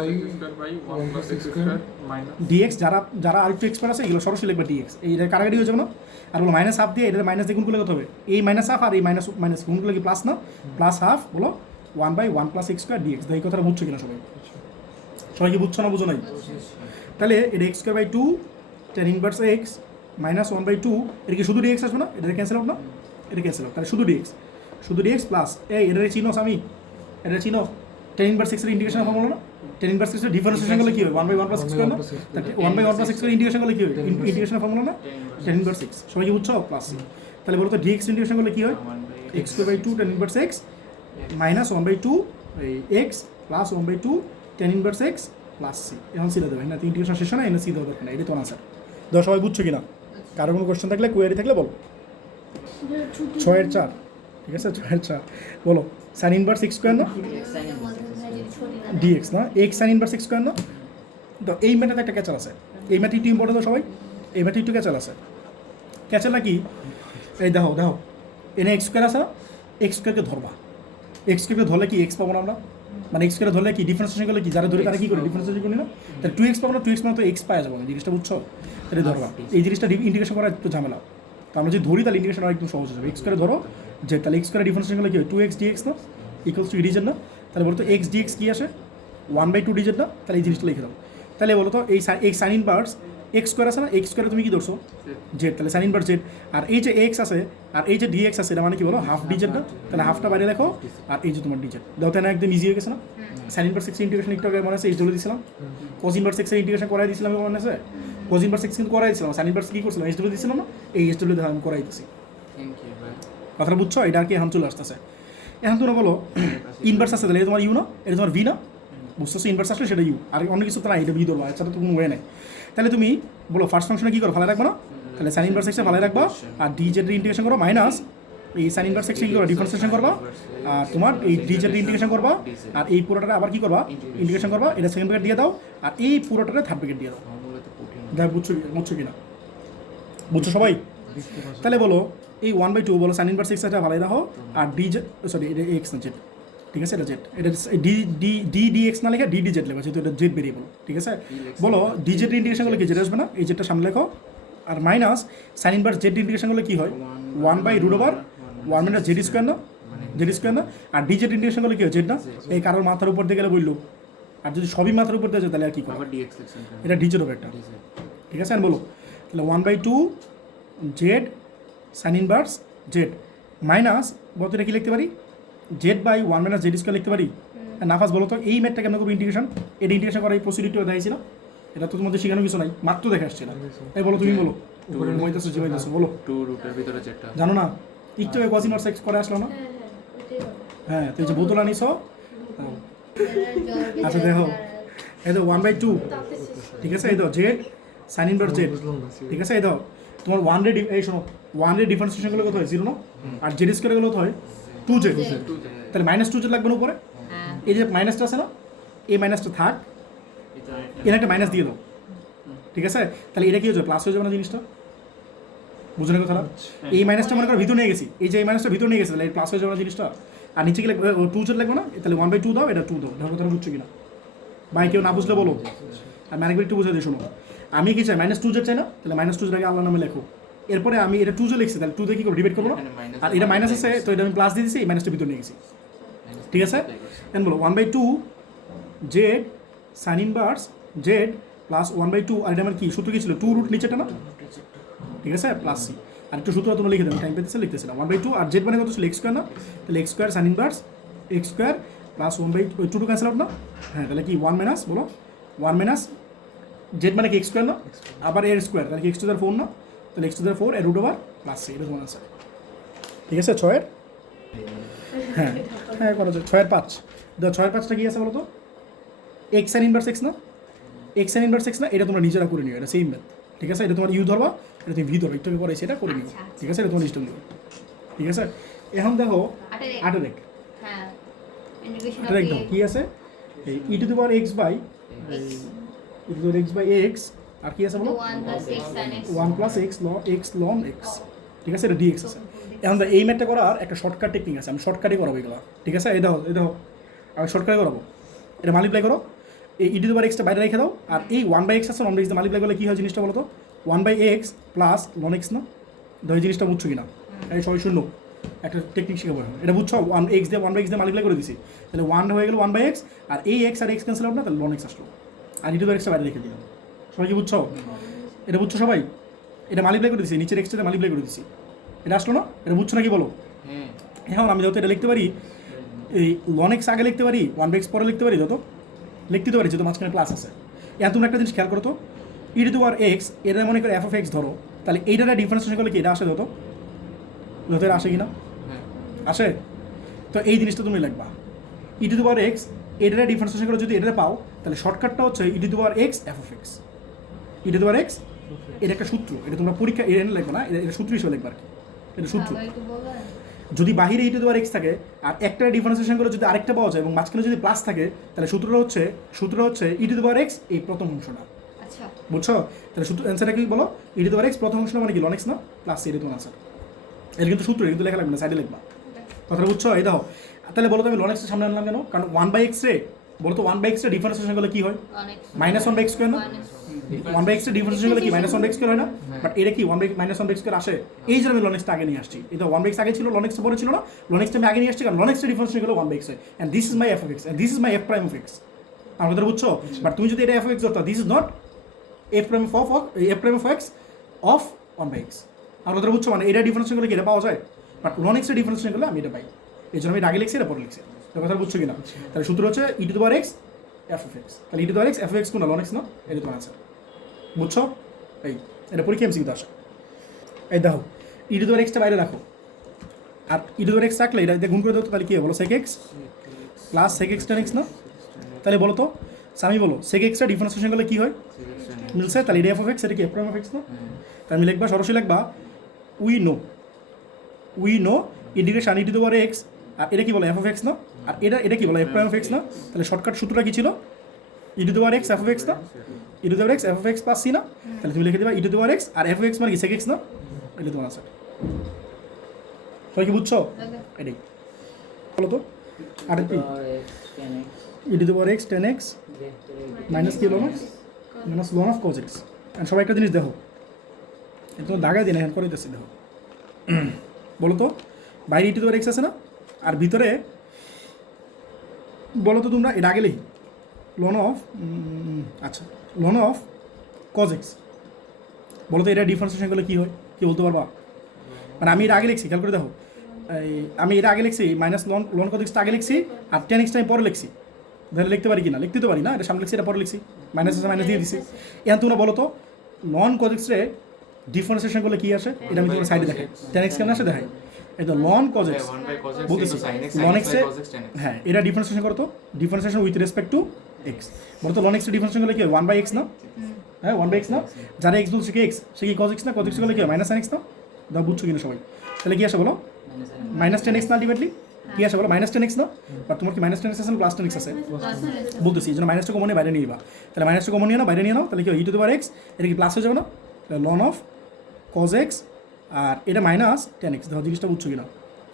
ডিএক্স, যারা যারা আরেকটু এক্সপার্ট আছে এগুলো সরাসরি লিখবে ডিএক্স, এইটা কারাগারি হয়ে যাবে না, আর বলো মাইনাস হাফ দিয়ে এটা মাইনাস দিয়ে গুণ করলে কত হবে, এই মাইনাস হাফ আর এই মাইনাস মাইনাস গুণ করলে কি প্লাস না, প্লাস হাফ বলো 1 by 1 plus x square dx, এই কথাটা বুঝছো কিনা সবাই? সবাই কি বুঝছো না বুঝো নাই? তাহলে এটা x square by two tan inverse x minus 1 by two, এটা কি শুধু ডিএক্স আসবে না, এটা ক্যান্সেল আউট না, এটা ক্যান্সেল আউট, তাহলে শুধু ডিএক্স প্লাস এই এটা চিনোস আমি এটা চিনো টেন ইনভার্স এক্সের ইন্টিগ্রেশন ফর্মুলা না, টেন ইনভার্স এক্সের ডিফারেন্সিয়েশন করলে কী হয় 1 বাই 1 প্লাস এক্স স্কোয়ার না, 1 by 1 plus x square integration করলে কী হয় ইন্টিগ্রেশন ফর্মুলা না টেন ইনভার্স এক্স, সবাই কি বুঝছো প্লাস সি, তাহলে বলো তো ডিএক্স ইন্টিগ্রেশন করলে কী হয় x square by two tan inverse x minus 1 by two x plus 1 by two tan inverse x plus C, এখন সি দেবে না ইন্টিগ্রেশন শেষ হয় না, এনে সি দেওয়া দরকার না, এটা তো আনসার দাও, সবাই বুঝছো কিনা? কারো কোনো কোয়েশ্চেন থাকলে কোয়ারি থাকলে বলো। 6-4 ঠিক আছে 6-4 বলো সাইন ইনভার্স এক্স স্কোয়ার না ডিএক্স না x sign inverse x square না, তো এই ম্যাটাতে একটা ক্যাচার আছে, এই ম্যাটে একটু ইম্পর্টেন্ট তো সবাই, এই ম্যাটে একটু ক্যাচার আছে, ক্যাচারটা কি এই দেখো এনে এক্স স্কোয়ার আছে না, এক্স স্কোয়ারকে ধরবা, এক্স স্কোয়ারকে ধরলে কি এক্স পাবো না আমরা, মানে এক্স স্কোয়ার ধরলে কি ডিফারেন্সিয়েশন করলে কি যারা ধরে তারা কি করে ডিফারেন্সিয়েশন করি না, তাহলে 2x পাবো না, 2x মানে তো x পাওয়া যাবে না, জিনিসটা বুঝছো? তাহলে ধরবা এই জিনিসটা ইন্টিগ্রেশন করা একটু ঝামেলা, তো আমরা যদি ধরি তাহলে ইন্টিগ্রেশন করা একদম সহজ হয়ে যাবে। এক্স স্কোয়ারে ধরো যে তাহলে এক্স স্কোয়ারে ডিফারেন্সিয়েশন করলে কি হয় 2x dx না ইকুয়ালস টু ডিজেড না, তাহলে বলতো x dx কি আসে 1/2 ডিজেড না, তাহলে এই জিনিসটা লিখে দাও। তাহলে বলো তো এই সাইন ইনভার্স এক্স স্কোয়ার আছে না, এক্স স্কোয়ারে তুমি কি ধরছো জেড, তাহলে সাইন ইনভার্স জেড, আর এই যে এক্স আছে আর এই যে ডিএক্স আছে এটা মানে কি বলো হাফ ডিজেড না, তাহলে হাফটা বাইরে দেখো আর এই যে তোমার ডিজেড দাও, তাই না একদম ইজি হয়ে গেছে না। সাইন ইনভার্স এক্স ইন্টিগ্রেশন একটু আগে মনে আছে এইচ ডব্লিউ দিয়েছিলাম, কোস ইনভার্স এক্সের ইন্টিগ্রেশন করাই দিয়েছিলাম মনে আছে, কোস ইনভার্স এক্স কিন্তু করাই দিয়েছিলাম, সাইন ইনভার্স কি করছিলাম এইচ ডব্লিউ দিয়েছিলাম না, এই এইচ ডব্লিউ আমি করাই দিয়েছি। থ্যাংক ইউ ভাই। কথাটা বুঝছো, এটা আর কি এখন চলে আসতেছে। এখন তোমরা বলো ইনভার্স আছে তাহলে এটা তোমার ইউ না, এটা তোমার ভি না, বুঝতেছো? ইনভার্স আসলে সেটা ইউ, আর অন্য কিছু তো না, এটা ভি ধরবা, এছাড়া তো কোনো ওয়ে নেই। তাহলে তুমি বলো ফার্স্ট ফাংশনে কী করো ভালো রাখবো না, তাহলে সাইন ইনভার্স এক্সে ভালো রাখবা, আর ডি জেড ইন্টিগ্রেশন করো মাইনাস এই সাইন ইনভার্স এক্সে কী করো ডিফারেন্সিয়েশন করবা, আর তোমার এই ডি জেড ইন্টিগ্রেশন করবা, আর এই পুরোটারে আবার কী করবা ইন্টিগ্রেশন করবা, এটা সেকেন্ড ব্র্যাকেট দিয়ে দাও, আর এই পুরোটারে থার্ড ব্র্যাকেট দিয়ে দাও। মূলত কঠিন। দেখ বুঝছো কিনা, বুঝছো সবাই? তাহলে বলো এই 1/2 বলো সাইন ইনভার্স এক্স এটা ভালোই রাখো, আর ডি জেড সরি এটা এক্স না জেড, ঠিক আছে এটা জেড, এটা D D D D x না লেখা ডি ডি জেড লেখা, যেহেতু এটা জেড ভেরিয়েবল, ঠিক আছে? বলো ডি জেড ইন্টিগ্রেশন করলে কি জেড আসবে না, এই জেডটা সামনে লেখো, আর minus sine inverse z integration করলে কি হয় 1/√1 জেড স্কোয়ার না, জেড স্কোয়ার না, আর ডি জেড ইন্টিগ্রেশন করলে কি হয় জেড না, এই কারোর মাথার উপর দিয়ে গেলে বললো, আর যদি সবই মাথার উপর দিয়ে যায় তাহলে আর কি করো, আবার ডিএক্স সেকশন এটা ডি জেড হবে একটা, ঠিক আছে? আর বলো তাহলে 1/2 Z sign inverse Z minus বলতো এটা কি লিখতে পারি z/1 - জেড স্কোয়ার লিখতে পারি। আর নাফাস বলো তো এই ম্যাথটা কেমন করবো ইন্টিগ্রেশন, এটা ইন্টিগ্রেশন করার এই প্রসিডিউরটা দেখাইছিল, এটা তো তোমাদের শেখানো কিছু নাই, মাত্র দেখে আসছে না। এই বলো তুমি বলো উপরে মইতাছো জিমাইতাছো বলো 2 রুটের ভিতরে যেটা জানো না, একটু আগে cos ইনভার্স x করে আসলো না, হ্যাঁ তো এই যে বোতল আনিছো, আচ্ছা দেখো এই তো 1/2, ঠিক আছে? এই তো জেড সাইন ইনভার্স জেড, বুঝলাম না ঠিক আছে? এই তো তোমার 1 রে এই শোনো 1 রে ডিফারেন্সিয়েশন গুলো কত হয় 0 না, আর জেড স্কয়ার গুলো কত হয় 2z, তাহলে -2z লাগবে না উপরে, এই যে মাইনাসটা আছে না এই মাইনাসটা থাক, এর একটা মাইনাস দিয়ে দাও, ঠিক আছে? তাহলে এটা কি হয়ে যাবে প্লাস হয়ে যাবে না জিনিসটা, বুঝলেন কথাটা? এই মাইনাসটা মনে করো ভিতর নিয়ে গেছি, এই যে এই মাইনাসটা ভিতর নিয়ে গেছে তাহলে প্লাস হয়ে যাবে না জিনিসটা, আর নিচে গেলে 2z লাগবে না, তাহলে 1/2 দাও, এটা 2 দাও, ধরো কথাটা বুঝছো কিনা ভাই? কেউ না বুঝলে বলো, আর আমি আরেকবার একটু বুঝে দিই শোনো, আমি কি চাই -2z চাই না, তাহলে -2z আগে আল্লাহ নামে লেখো, এরপরে আমি এটা 2z লিখছি, তাহলে 2 দিয়ে কি করবো ডিভাইড করবো না, আর এটা মাইনাস আছে তো এটা আমি প্লাস দিয়ে দিচ্ছি, এই মাইনাসটা ভিতর নিয়ে গেছি, ঠিক আছে? এখন বলো 1/2 Z sign inverse Z plus 1/2, আর এটা আমার কি সূত্র কি ছিল 2 রুট নিচেটা না, ঠিক আছে? প্লাস সি, আর একটু সূত্র তোমরা লিখে দেবো, টাইম পেতেছে লিখতেছিলাম 1/2, আর জেড মানে কত ছিল এক্স স্কোয়ার না, তাহলে x square sine inverse x square plus 1/2 2 cancel out না, হ্যাঁ তাহলে কি 1 মাইনাস বলো 1 মাইনাস জেড মানে কি এক্স স্কোয়ার না, আবার এর স্কোয়ার, তাহলে কি x টু the 4 না, তাহলে x টু the 4 এর রুট ওভার প্লাস সি, এটা তোমার আছে, ঠিক আছে? 6 এর হ্যাঁ হ্যাঁ করা যায় 6 এর 5, 6 এর 5টা কি আছে বলো তো এক্স সাইন ইনভার্স এক্স না, এক্স সাইন ইনভার্স এক্স না, এটা তোমরা নিজেরা করে নিও, এটা সেম ম্যাথ, ঠিক আছে? এটা তোমার ইউ ধরবা, এটা তুমি ভি ধরো, একটু পরে সেটা করে নিও, ঠিক আছে? এটা তোমার ইষ্ট নিও, ঠিক আছে? এখন দেখো 8 এর এক, হ্যাঁ 8 একদম কি আছে এই e to the power x by e to the power x by x, আর কি আছে বলো 1 প্লাস এক্স লন এক্স, ঠিক আছে? এটা ডিএক্স আছে। এখন এই ম্যাথটা করার একটা শর্টকাট টেকনিক আছে, আমি শর্টকাটে করাবো এগুলো, ঠিক আছে? এই দেখো আমি শর্টকাটে করাবো, এটা মাল্টিপ্লাই করো, এই e to the power extra বাইরে রেখে দাও, আর এই 1/x আছে 1/x দিয়ে মাল্টিপ্লাই করলে কী হয় জিনিসটা বলো তো 1/x প্লাস লন এক্স না, দেখো এই জিনিসটা বুঝছো কিনা, এই সবাই শূন্য একটা টেকনিক শিখাবো এখন, এটা বুঝছো 1x দিয়ে মাল্টিপ্লাই করে দিছি, তাহলে 1 হয়ে গেল 1/x, আর এই এক্স আর এক্স ক্যান্সেল আউট না, তাহলে লন এক্স আসলো, আর e to the power extra বাইরে রেখে দিলাম, সবাই কি বুঝছো? এটা বুঝছো সবাই? এটা মাল্টিপ্লাই করে দিছি, নিচের এক্সটাতে মাল্টিপ্লাই করে দিছি, এটা আসলো না, এটা বুঝছো নাকি বলো? হ্যাঁ এখন আমি যত এটা লিখতে পারি এই লন এক্স আগে লিখতে পারি 1/x পরে লিখতে পারি, যত লিখতে তো পারি যেহেতু মাঝখানে প্লাস আছে। এখন তুমি একটা জিনিস খেয়াল করো তো e to the power x, এটা মনে করে এফ অফ এক্স ধরো, তাহলে এইটার ডিফারেন্সিয়েশন করলে কি এটা আসে যত এটা আসে কি না, আসে? তো এই জিনিসটা তুমি লিখবা e to the power x, এটার ডিফারেন্সিয়েশন করে যদি এটা পাও তাহলে শর্টকাটটা হচ্ছে e to the power x f of x, e to the power x, এটা একটা সূত্র, এটা তোমরা পরীক্ষা এটা লিখবে না, এটা সূত্র হিসেবে লিখবা আর কি, এটা সূত্র। যদি বাহিরে ই টু দি পাওয়ার এক্স থাকে আর একটা ডিফারেন্সিয়েশন করে যদি আরেকটা পাওয়া যায় এবং মাঝখানে যদি প্লাস থাকে, তাহলে সূত্রটা হচ্ছে e to the power x এই প্রথম অংশটা, আচ্ছা বুঝছো? তাহলে সূত্র অ্যান্সারটা কি বলো e to the power x প্রথম অংশটা মানে কি লন এক্স না প্লাস এটা তোমার আনসার, এটা কিন্তু সূত্র, কিন্তু লেখা লাগবে না, সাইডে লিখবা, কথাটা বুঝছো? এই দেখো তাহলে বলো তো আমি লন এক্সের সামনে আনলাম কেন? কারণ 1/x রে বলো তো 1/x রে ডিফারেন্সিয়েশন করলে কি হয়? -1/x স্কয়ার না? 1/x এর ডিফারেন্সিয়েশন করলে কি -1/x স্কয়ার হয় না? বাট এটা কি 1/-1/x স্কয়ার আসে? এই জন্য আমি লন এক্সটা আগে নিয়ে আসছি। এটা 1/x আগে ছিল, লন এক্স পরে ছিল না। লন এক্সটা আমি আগে নিয়ে আসছি কারণ লন এক্সের ডিফারেন্সিয়েশন করলে 1/x হয়। And this is my f of x and this is my f prime of x। আমার কথা বুঝছো? বাট তুমি যদি এটা f of x ধরতা, this is not f prime of x of 1/x। আমার কথা বুঝছো? মানে এটা ডিফারেন্সিয়েশন করলে কি এটা পাওয়া যায়? বাট লন এক্সের ডিফারেন্সিয়েশন করলে আমি এটা পাই। এই জন্য আমি এটা আগে লিখছি, এটা পরে লিখছি। তো কথা বুঝছো কিনা? তাহলে সূত্র হচ্ছে e to the power x f of x। তাহলে e to the power x f of x কোনটা? লন এক্স না? এটা তোমার আনসার। বুঝছো? এই এটা পরীক্ষা এমসিকিউতে আসে। এই দেখো e to the power x টা বাইরে রাখো, আর e to the power x রাখলে এটা গুণ করে দাও, তাহলে কি হবে বলো? sec x plus sec x tan x না? তাহলে বলো তো আমি বলো sec x টা ডিফারেন্সিয়েশন করলে কি হয়? মিলছে। তাহলে এটা f of x, এটা কি f prime of x না? তাহলে আমি লিখবা, সরাসরি লিখবা we know integration e to the power x, আর এটা কি বলে f of x না? আর এটা কি বলে f prime of x না? তাহলে শর্টকাট সূত্রটা কি ছিল? e to the power x f of x না? e to the power x f of x plus c না? তাহলে তুমি লিখে দিবা e to the power x আর f of x মানে কি sec x না? এটা তোমার আনসার। সবাই কি বুঝছো? এটাই বলো তো। আর কি e to the power x tan x minus কি ln minus ln of cos x। And সবাই একটা জিনিস দেখো, এটা তো দাগায় দিন, হ্যান্ড করে দিতেছি, দেখো বলো তো বাইরে e to the power x আছে না, আর ভিতরে বলো তো তোমরা এটা আগে লিখি লন অফ আচ্ছা লন অফ cos x। বলো তো এটা ডিফারেন্সিয়েশন করলে কী হয়? কি বলতে পারবা? মানে আমি এটা আগে লিখছি, খেয়াল করে দেখো, আমি এটা আগে লিখছি মাইনাস লন cos x টা আগে লিখছি, আর tan x টা আমি পরে লিখছি। তাহলে লিখতে পারি কি না? লিখতে তো পারি না, এটা সামনে লিখছি, এটা পরে লিখছি, মাইনাস আছে মাইনাস দিয়ে দিছি। এখন তোমরা বলো তো লন cos x রে ডিফারেন্সিয়েশন করলে কি আসে? এটা আমি তোমার সাইডে দেখাই, tan x কেমন আসে দেখাই। এই তো লন cos x বলতেছি, লন x হ্যাঁ এটা ডিফারেন্সিয়েশন করো তো, differentiation with respect to x। বলো তো লন x এর ডিফারেন্সিয়েশন করলে কি হয়? 1/x না? হ্যাঁ 1/x না? যারা x বলছে কি x, সে কি cos x না? cos x করলে কি হয়? মাইনাস sin x না? দাও বুঝছো কিনা সবাই? তাহলে কি আসে বলো? মাইনাস 10x না আলটিমেটলি? কি আসে বলো? মাইনাস 10x না? বাট তোমার কি মাইনাস 10x আছে না প্লাস 10x আছে? বলতেছি এই জন্য মাইনাসটা কমন নিয়ে বাইরে নিয়ে যাবা। তাহলে মাইনাসটা কমন নিয়ে নাও, বাইরে নিয়ে নাও, তাহলে কি হয়? e to the power x, এটা কি প্লাস হয়ে যাবে না? লন অফ cos x আর এটা মাইনাস 10x। দেখো জিনিসটা বুঝছো কিনা?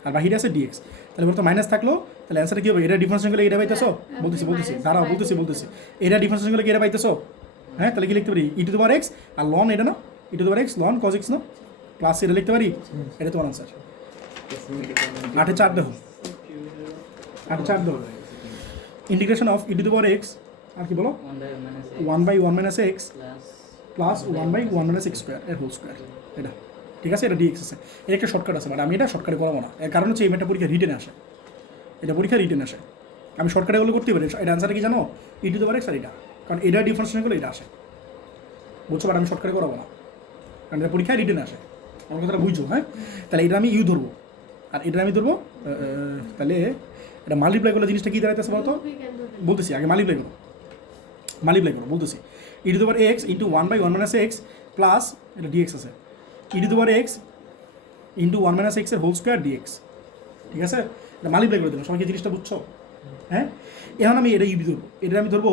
আর বাহিরে আছে dx। তাহলে বলতো মাইনাস থাকলো, তাহলে অ্যান্সারটা কি হবে? এটা ডিফারেন্সিয়েশন করলে এটা পাইতেছো? বলতেছি দাঁড়াও, বলতেছি এটা ডিফারেন্সিয়েশন করলে এটা পাইতেছো? হ্যাঁ তাহলে কি লিখতে পারি? e to the power x আর লন এটা না, e to the power x ln cos x না? প্লাস এটা লিখতে পারি, এটা তোমার আনসার। 8/4 দেখো, 8/4 দেখো integration of e to the power x আর কি বলো 1/1 - x প্লাস 1/1 - x স্কোয়ার এর হোল স্কোয়ার। এটা ঠিক আছে, এটা dx আছে। এর একটা শর্টকাট আছে, বাট আমি এটা শর্টকাটে করাবো না। এর কারণ হচ্ছে এই ম্যাটটা পরীক্ষা রিটেন আসে, এটা পরীক্ষা রিটেন আসে। আমি শর্টকাটে গুলো করতে পারি। এটা আনসারটা কি জানো? e to the power x আর এটা, কারণ এটা ডিফারেন্সিয়েশন করলে এটা আসে, বুঝছো? বাট আমি শর্টকাটে করাবো না, কারণ এটা পরীক্ষায় রিটেন আসে। আমার কথাটা বুঝছো? হ্যাঁ তাহলে এটা আমি ইউ ধরবো, আর এটা আমি ধরবো, তাহলে এটা মাল্টিপ্লাই করলে জিনিসটা কী দাঁড়াইতেছে বলতো? বলতেছি আগে মাল্টিপ্লাই করো বলতেছি e to the power x into 1/1 - x plus এটা dx আছে, e to the power x into 1 - x এর হোল স্কোয়ার dx। ঠিক আছে, এটা মাল্টিপ্লাই করে দিলাম। সবাই কি জিনিসটা বুঝছো? হ্যাঁ এখন আমি এটা ইউবি ধরবো, এটা আমি ধরবো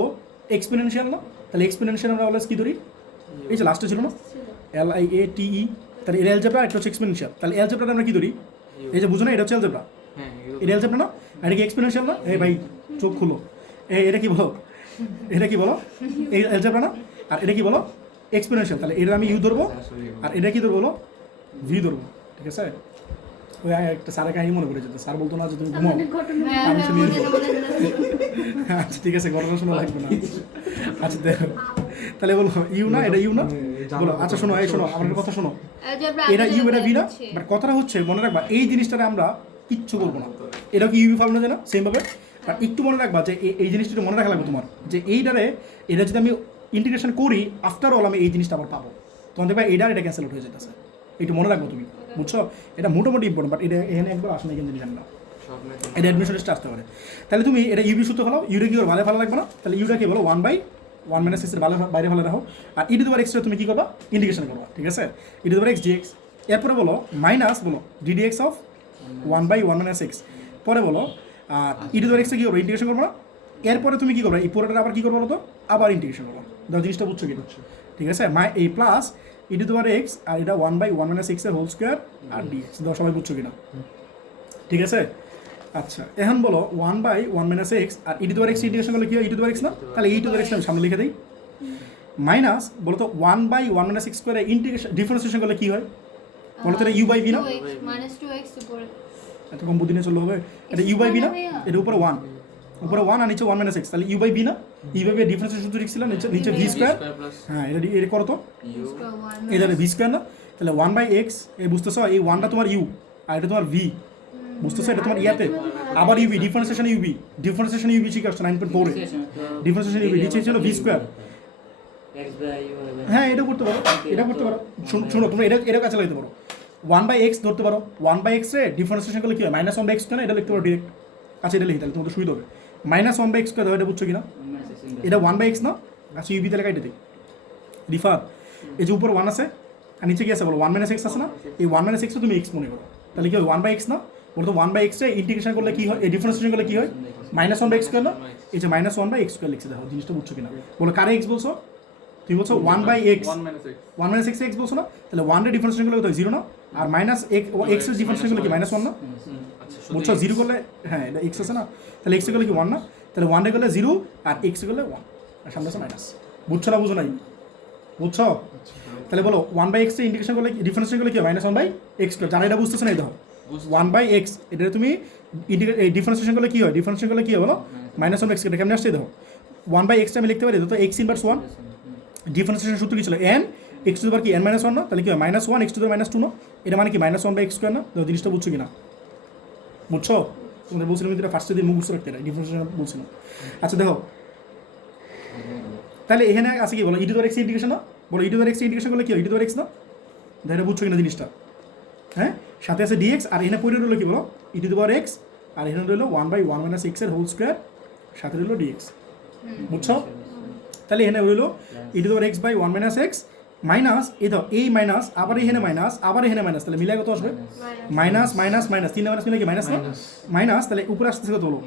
এক্সপোনেনশিয়াল না? তাহলে এক্সপোনেনশিয়াল আমরা অলওয়েজ কী ধরি? এই যে লাস্টে ছিল না LIATE, তাহলে এর অ্যালজেব্রা, একটা হচ্ছে এক্সপোনেনশিয়াল। তাহলে অ্যালজেব্রাটা আমরা কী ধরি? এই যে বুঝো না, এটা হচ্ছে অ্যালজেব্রা, এটা অ্যালজেব্রা না? আর এটা কি এক্সপোনেনশিয়াল না? এই ভাই চোখ খুলো, এটা কি বলো? এটা কি বলো? এই অ্যালজেব্রা না? আর এটা কি বলো? এক্সপোনেনশিয়াল। তাহলে এটা আমি ইউ ধরবো, আর এটা কি ধরবো বলো? ভি ধরবো। ঠিক আছে, ওই একটা স্যারের কাহিনী মনে করে যেত, স্যার বলতো না যে তুমি ঘুমাও, আমি শুনিয়ে দিই। আচ্ছা ঠিক আছে, ঘটনা শোনা লাগবে না। আচ্ছা দেখো, তাহলে বলো ইউ না, এটা ইউ না বলো। আচ্ছা শোনো, এই শোনো আমার একটা কথা শোনো, এটা ইউ এটা ভি না? বাট কথাটা হচ্ছে মনে রাখবা এই জিনিসটারে আমরা কিচ্ছু করবো না। এটাও কি ইউবি ফর্মুলা না সেমভাবে? আর একটু মনে রাখবা যে এই জিনিসটা মনে রাখা লাগবে তোমার, যে এইটারে এটা যদি আমি ইন্টিগ্রেশন করি আফটার অল আমি এই জিনিসটা আবার পাবো, তখন দেখবা এটা ক্যান্সেল আউট হয়ে যেতেছে। একটু মনে রাখবো তুমি, বুঝছো? এটা মোটামুটি ইম্পর্টেন্ট, বাট এটা এখানে একবার আসলে কিন্তু জানি না, এটা অ্যাডমিশন টেস্টে আসতে পারে। তাহলে তুমি এটা ইউবি সূত্র ফেলাও, ইউটা কি ওর ভালো ভালো লাগবে না? তাহলে ইউটা কি বলো 1/1 - x এর বাইরে ভালো রাখো, আর e to the power x তুমি কী করবা? ইন্টিগ্রেশন করবা। ঠিক আছে, e to the power x dx, এরপরে বলো মাইনাস বলো ddx অফ 1/1 - x, পরে বলো আর e to the power x কী করবো? ইন্টিগ্রেশন করবো না? এরপরে তুমি কী করবা? এই পুরোটা আবার কী করবো বলো তো? আবার ইন্টিগ্রেশন করবো। দাও জিনিসটা বুঝছো কি? ঠিক আছে, এই plus e to the power x আর এটা 1/1 - x এর হোল স্কোয়ার আর dx। দাও সবাই বুঝছো কিনা? ঠিক আছে, আচ্ছা এখন বলো 1/1 - x আর e to the x integration করলে কি হয় e টু দ্য এক্স না, তাহলে e টু দ্য এক্স আমি সামনে লিখে দিই মাইনাস বলো তো 1/1 - x স্কোয়ারে ইন্টিগ্রেশন ডিফারেন্সিয়েশন করলে কি হয় বলো তো এটা u/v না, 2x minus 2x উপরে এত কম বুদ্ধি নিয়ে চললে হবে, এটা u/v না, এর উপরে 1 উপরে 1 আর নিচে 1 - x, তাহলে u/v না, u/v এর ডিফারেন্সিয়েশন সূত্র লিখছিল নিচে নিচে v স্কয়ার, প্লাস হ্যাঁ এটা করো তো square 1 এই জায়গায় v স্কয়ার না, তাহলে 1/x এই বুঝতেছো এই 1টা তোমার u আর এটা তোমার v, বুঝতেছো এটা তোমার ইয়াতে আবার uv ডিফারেন্সিয়েশন uv ঠিক আছে 9.4 এ ডিফারেন্সিয়েশন uv নিচে ছিল v স্কয়ার, হ্যাঁ এটা করতে পারো শোনো তোমরা এটা কাছে লাগাইতে পারো 1/x ধরতে পারো 1/x রে ডিফারেন্সিয়েশন করলে কি হয় -1/x কেন এটা লিখতে পারো ডাইরেক্ট, আচ্ছা এটা লিখি তাহলে তোমাদের সুবিধা হবে -1/x কত এটা বুঝছো কিনা, এটা 1/x না, আচ্ছা uv তে লাগাইতে দিই রিফার এই যে উপর 1 আছে আর নিচে কি আছে বলো 1 - x আছে না, এই 1 - x তুমি x মনে করো, তাহলে কি হয় 1/x না, বলতো 1/x রে ইন্টিগ্রেশন করলে কি হয় এই ডিফারেন্সিয়েশন করলে কি হয় -1/x স্কয়ার না, এই যে -1/x স্কয়ার লিখছে দেখো জিনিসটা বুঝছো কিনা, বলো কারে x বলছো তুমি বলছো 1/x 1 - x x বলছো না, তাহলে 1 এর ডিফারেন্সিয়েশন করলে কত হয় 0 না, আর -x এর ডিফারেন্সিয়েশন করলে কি -1 না, বুঝছো 0 করলে হ্যাঁ এটা x আছে না, তাহলে x এর করলে কি 1 না, তাহলে 1 এর করলে 0 আর x এর করলে 1 আর সামনে আছে মাইনাস, বুঝছো না বুঝো নাই বুঝছো, তাহলে বলো 1/x এর ইন্টিগ্রেশন করলে ডিফারেন্সিয়েশন করলে কি হয় -1/x স্কয়ার, যারা এটা বুঝতেছ না এই দেখো 1/x এটা তুমি এই ডিফারেন্সিয়েশন করলে কি হয় বলো -1/x এটা কেমনে আসছে দেখো 1/x আমি লিখতে পারি তো x ইনভার্স 1 ডিফারেন্সিয়েশন সূত্র কি ছিল n x টু দি পাওয়ার কি n - 1 না, তাহলে কি হয় -1 x টু দি -2 না, এটা মানে কি -1/x স্কয়ার না, তো জিনিসটা বুঝছো কিনা বুঝছো, তোমাদের বলছিলাম এটা ফার্স্টে দিয়ে মুখস্থ রাখতে এটা ডিফারেন্সিয়েশন বলছিলাম, আচ্ছা দেখো তাহলে এখানে আছে কি বলো e to the power x integration না, বলো e to the power x integration করলে কি হয় e to the power x না, এটা বুঝছো কিনা জিনিসটা, হ্যাঁ সাথে আছে dx আর এখানে পড়ে রইলো কি বলো e to the power x আর এখানে রইলো 1/1 - x এর হোল স্কয়ার সাথে রইলো dx, বুঝছো, তাহলে এখানে রইলো e to the power x/1 - x minus এই দাও এই মাইনাস আবার এখানে মাইনাস তাহলে মিলাই কত আসবে মাইনাস তিন মাইনাস মিলে কি মাইনাস না মাইনাস, তাহলে উপরে আসতেছে কত হলো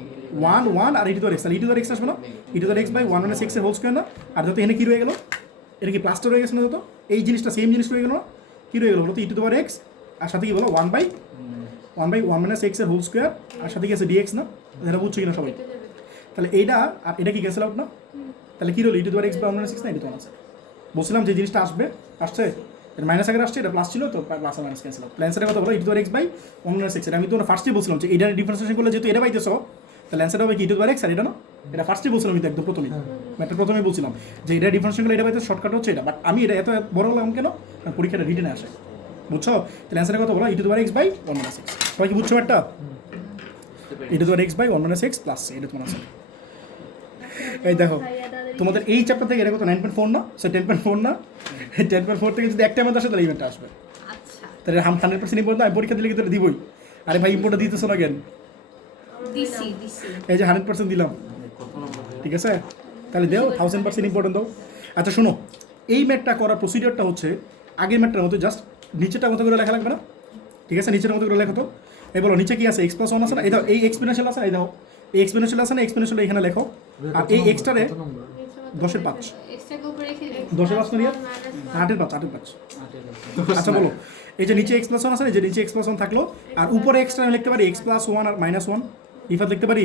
1 আর e to the power x, তাহলে e to the power x আসবে না, e to the power x/1 - x এর হোল স্কয়ার না, আর যত এখানে কি রয়ে গেল এটা কি প্লাসটা রয়ে গেছে না, যত এই জিনিসটা সেম জিনিস রয়ে গেল না, কি রয়ে গেল বলো তো e to the power x আর সাথে কি বলো 1/1 - x এর হোল স্কয়ার আর সাথে কি আছে dx না, এটা বুঝছো কিনা সবাই, তাহলে এইটা আর এটা কি ক্যান্সেল আউট না, তাহলে কি রইল e to the power x/1 - x না, এটা তো আছে বলছিলাম যে জিনিসটা আসছে এর মাইনাস আগে আসছে এটা প্লাস ছিল তো প্লাস আর মাইনাস ক্যান্সেল আউট, অ্যান্সারের কথা বলো e to the power x/1 - x, আমি তো ফার্স্টে বলছিলাম যে এটা ডিফারেন্সিয়েশন করলে যেহেতু এটা পাইতেছো তাহলে অ্যান্সার হবে কি e to the power x আর এটা না, এটা ফার্স্টে বলছিলাম কিন্তু একদম প্রথমেই বলছিলাম যে এটা ডিফারেন্সিয়েশন করলে এটা পাইতে শর্টকাট হচ্ছে এটা, বাট আমি এটা এত বড় হলাম কেন কারণ পরীক্ষাটা রিটেনে আসে, বুঝছো, তাহলে অ্যান্সারের কথা বলো e to the power x/1 - x, সবাই কি বুঝছো একটা e to the power x/1 - x plus এটা তোমার আছে, এই দেখো তোমাদের এই চ্যাপ্টার থেকে এটা কত 9.4 না, সে 10.4 না, 10.4 থেকে যদি একটা মধ্যে আসে তাহলে ইভেন্টটা আসবে, আচ্ছা তাহলে 100% ইম্পর্টেন্ট আমি পরীক্ষা দিলে কিন্তু এটা দিবই, আরে ভাই ইম্পর্টেন্ট দিতেছো না কেন, দিছি এই যে 100% দিলাম ঠিক আছে, তাহলে দেও 1000% ইম্পর্টেন্ট দাও, আচ্ছা শোনো এই ম্যাথটা করার প্রসিডিওরটা হচ্ছে আগের ম্যাথটার মতো জাস্ট নিচেটার মতো করে লেখা লাগবে না, ঠিক আছে নিচের মতো করে লেখো তো, এই বলো নিচে কি আছে x+1 আছে না, এই দাও এই এক্সপোনেনশিয়াল আছে না, এই দাও এই এক্সপোনেনশিয়াল আছে না, এক্সপোনেনশিয়াল এখানে লেখো আর এই এক্সট্রারে 10/5 এক্সট্রা উপরে রেখে 10/5 করিয়া 8/5 আচ্ছা বলো এই যে নিচে x+1 আছে না, এই যে নিচে x+1 থাকলো আর উপরে এক্সট্রা আমি লিখতে পারি x+1 আর -1 ইফাত লিখতে পারি,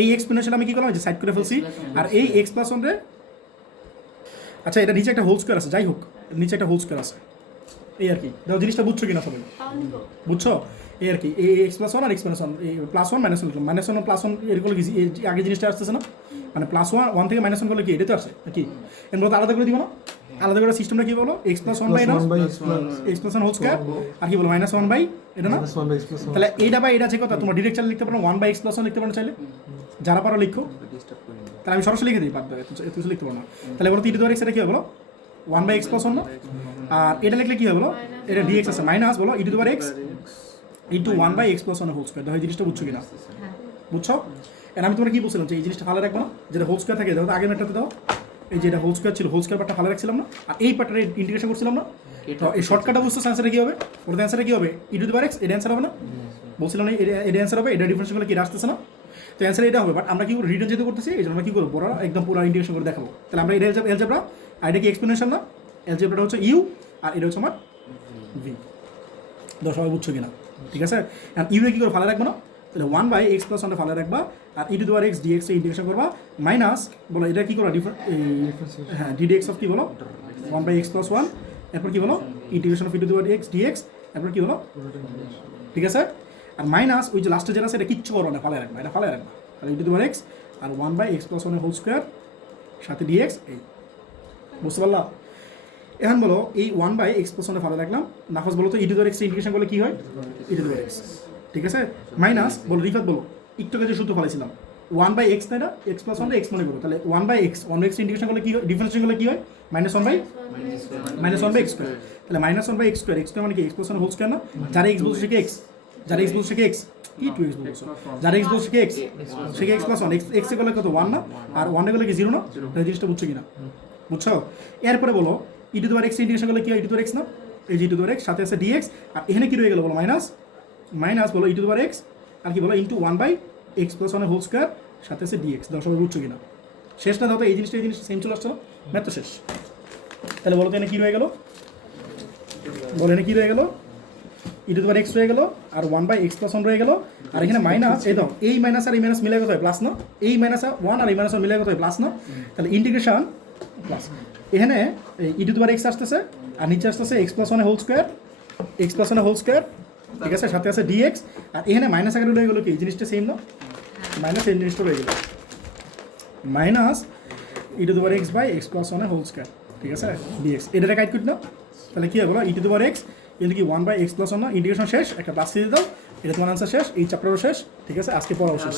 এই এক্সপোনেনশিয়াল আমি কি করলাম যে সাইড করে ফেলছি আর এই x+1 রে, আচ্ছা এটা নিচে একটা হোল স্কয়ার আছে, যাই হোক নিচে একটা হোল স্কয়ার আছে এই আর কি, দাও জিনিসটা বুঝছো কিনা সবাই বুঝছো, এই আর কি এই x+1 আর x+1 এই +1 -1 +1 এরকম কি আগে জিনিসটা আসতেছে না, মানে +1 থেকে -1 করলে কি এটা তো আসে কি এর মধ্যে আলাদা করে দিব না, আলাদা করে সিস্টেমটা কি বলো x+1/x+1 হোল স্কয়ার আর কি বলো -1 এটা না, তাহলে এইটা বা এটা যে কথা তোমরা ডিরেক্ট চাইলে লিখতে পারো 1/x+1 লিখতে পারো চাইলে, যারা পারো লিখো, তাহলে আমি সরাসরি লিখে দিই বাদ দাও এত লিখতে পারো না, তাহলে বলো e to the power x এটা কি হবে বলো 1/x+1 না, আর এটা লিখলে কি হবে বলো এটা dx আছে মাইনাস বলো e to the power x into 1/x+1 whole square, এই জিনিসটা বুঝছো কিনা বুঝছো, আর আমি তোমার কি বলছিলাম যে এই জিনিসটা ফালা রাখবো না, যেটা হোল স্কয়ার থাকে দেখো আগের ম্যাটটাতে দাও এই যে এটা হোল স্কয়ার ছিল হোল স্কয়ার পার্টটা ফালা রাখছিলাম না, আর এই পার্টটা ইন্টিগ্রেশন করছিলাম না, তো এই শর্টকাটটা বুঝছো অ্যান্সারটা কি হবে, ওর অ্যান্সারটা কি হবে e to the power x এটা অ্যান্সার হবে না, বলছিলাম না এটা অ্যান্সার হবে, এটা ডিফারেন্স করলে কি আসতেছে না, তো অ্যান্সার এটা হবে, বাট আমরা কি রিটার্ন যেতে করতেছি এই জন্য আমরা কি করবো বড় একদম পুরো ইন্টিগ্রেশন করে দেখাবো, তাহলে আমরা এটা এলজেব্রা আর এটা কি এক্সপ্লেনেশন না, এলজেব্রাটা হচ্ছে ইউ আর এটা হচ্ছে আমার ভি, সবাই বুঝছো কিনা ঠিক আছে, আর ইউ কি করে ফালা রাখবো না, তাহলে 1/x প্লাস 1 ফালে রাখবা আর e to the power x dx এ ইন্টিগ্রেশন করবা মাইনাস বলো এটা কি করবা হ্যাঁ ddx অফ কি বলো 1/x প্লাস 1 এরপর কি বলো integration of E to the power x dx এরপর কি বলো ঠিক আছে আর মাইনাস ওই যে লাস্টে যেটা আছে এটা কিচ্ছু করো না ফালে রাখবা এটা ফালে রাখবা তাহলে e to the power x আর 1/x প্লাস 1 হোল স্কোয়ার সাথে dx এই বুঝতে পারলা এখন বলো এই 1/x প্লাস 1 ফালে রাখলাম নাফাস বলো তো e to the power x integration করলে কি হয় ই টু দি পাওয়ার x ঠিক আছে মাইনাস বলো রিফাত বলো একটু কাছে সূত্র ফেলেছিলাম 1/x তাই না x প্লাস 1 x মনে করো তাহলে 1/x ইন্টিগ্রেশন করলে কি হয় ডিফারেন্সিয়েশন করলে কি হয় -1/x স্কোয়ার তাহলে -1/x স্কোয়ার x মানে কি x প্লাস 1 হোল স্কোয়ার না যারা x বলছে সে কি x যারা x বলছে সে কি x কি 2x বলছে যারা x বলছে কি x সে কি x প্লাস 1 x এ গেলে কত 1 না আর 1 এ গেলে কি 0 না এই জিনিসটা বুঝছো কিনা বুঝছো এরপরে বলো e to the power x integration করলে কি হয় ই টু দি পাওয়ার x না এই যে ই টু দি পাওয়ার x সাথে আছে dx আর এখানে কি রয়ে গেল বলো মাইনাস বলো e to the power x আর কি বলো into 1/x plus 1 whole square সাথে আছে dx দাও সবাই বুঝছো কিনা শেষটা দাও তো এই জিনিসটা সেম চলে আসছে ম্যাথ তো শেষ তাহলে বলো তো এখানে কি রয়ে গেল বলো এখানে কি রয়ে গেল ই টু দি পাওয়ার x রয়ে গেল আর 1/x প্লাস 1 রয়ে গেল আর এখানে মাইনাস এই দাও এই মাইনাস আর এই মাইনাস মিলে কত হয় প্লাস না এই মাইনাস 1 আর এই মাইনাস 1 মিলে কত হয় প্লাস না তাহলে ইন্টিগ্রেশন প্লাস এখানে ই টু দি পাওয়ার x আসতেছে আর নিচে আসতেছে x প্লাস 1 হোল স্কোয়ার ঠিক আছে সাথে আছে dx আর এখানে মাইনাস আকারে রয়ে গেল কি এই জিনিসটা সেম না মাইনাস এই জিনিসটা রয়ে গেল minus e to the power x plus 1 whole square ঠিক আছে dx এটা কাইট করি না তাহলে কি হবে বলো e to the power x কিন্তু কি 1/x প্লাস 1 না ইন্টিগ্রেশন শেষ একটা প্লাস দিয়ে দাও এটা তোমার আনসার শেষ এই চ্যাপ্টারও শেষ ঠিক আছে আজকে পড়াও শেষ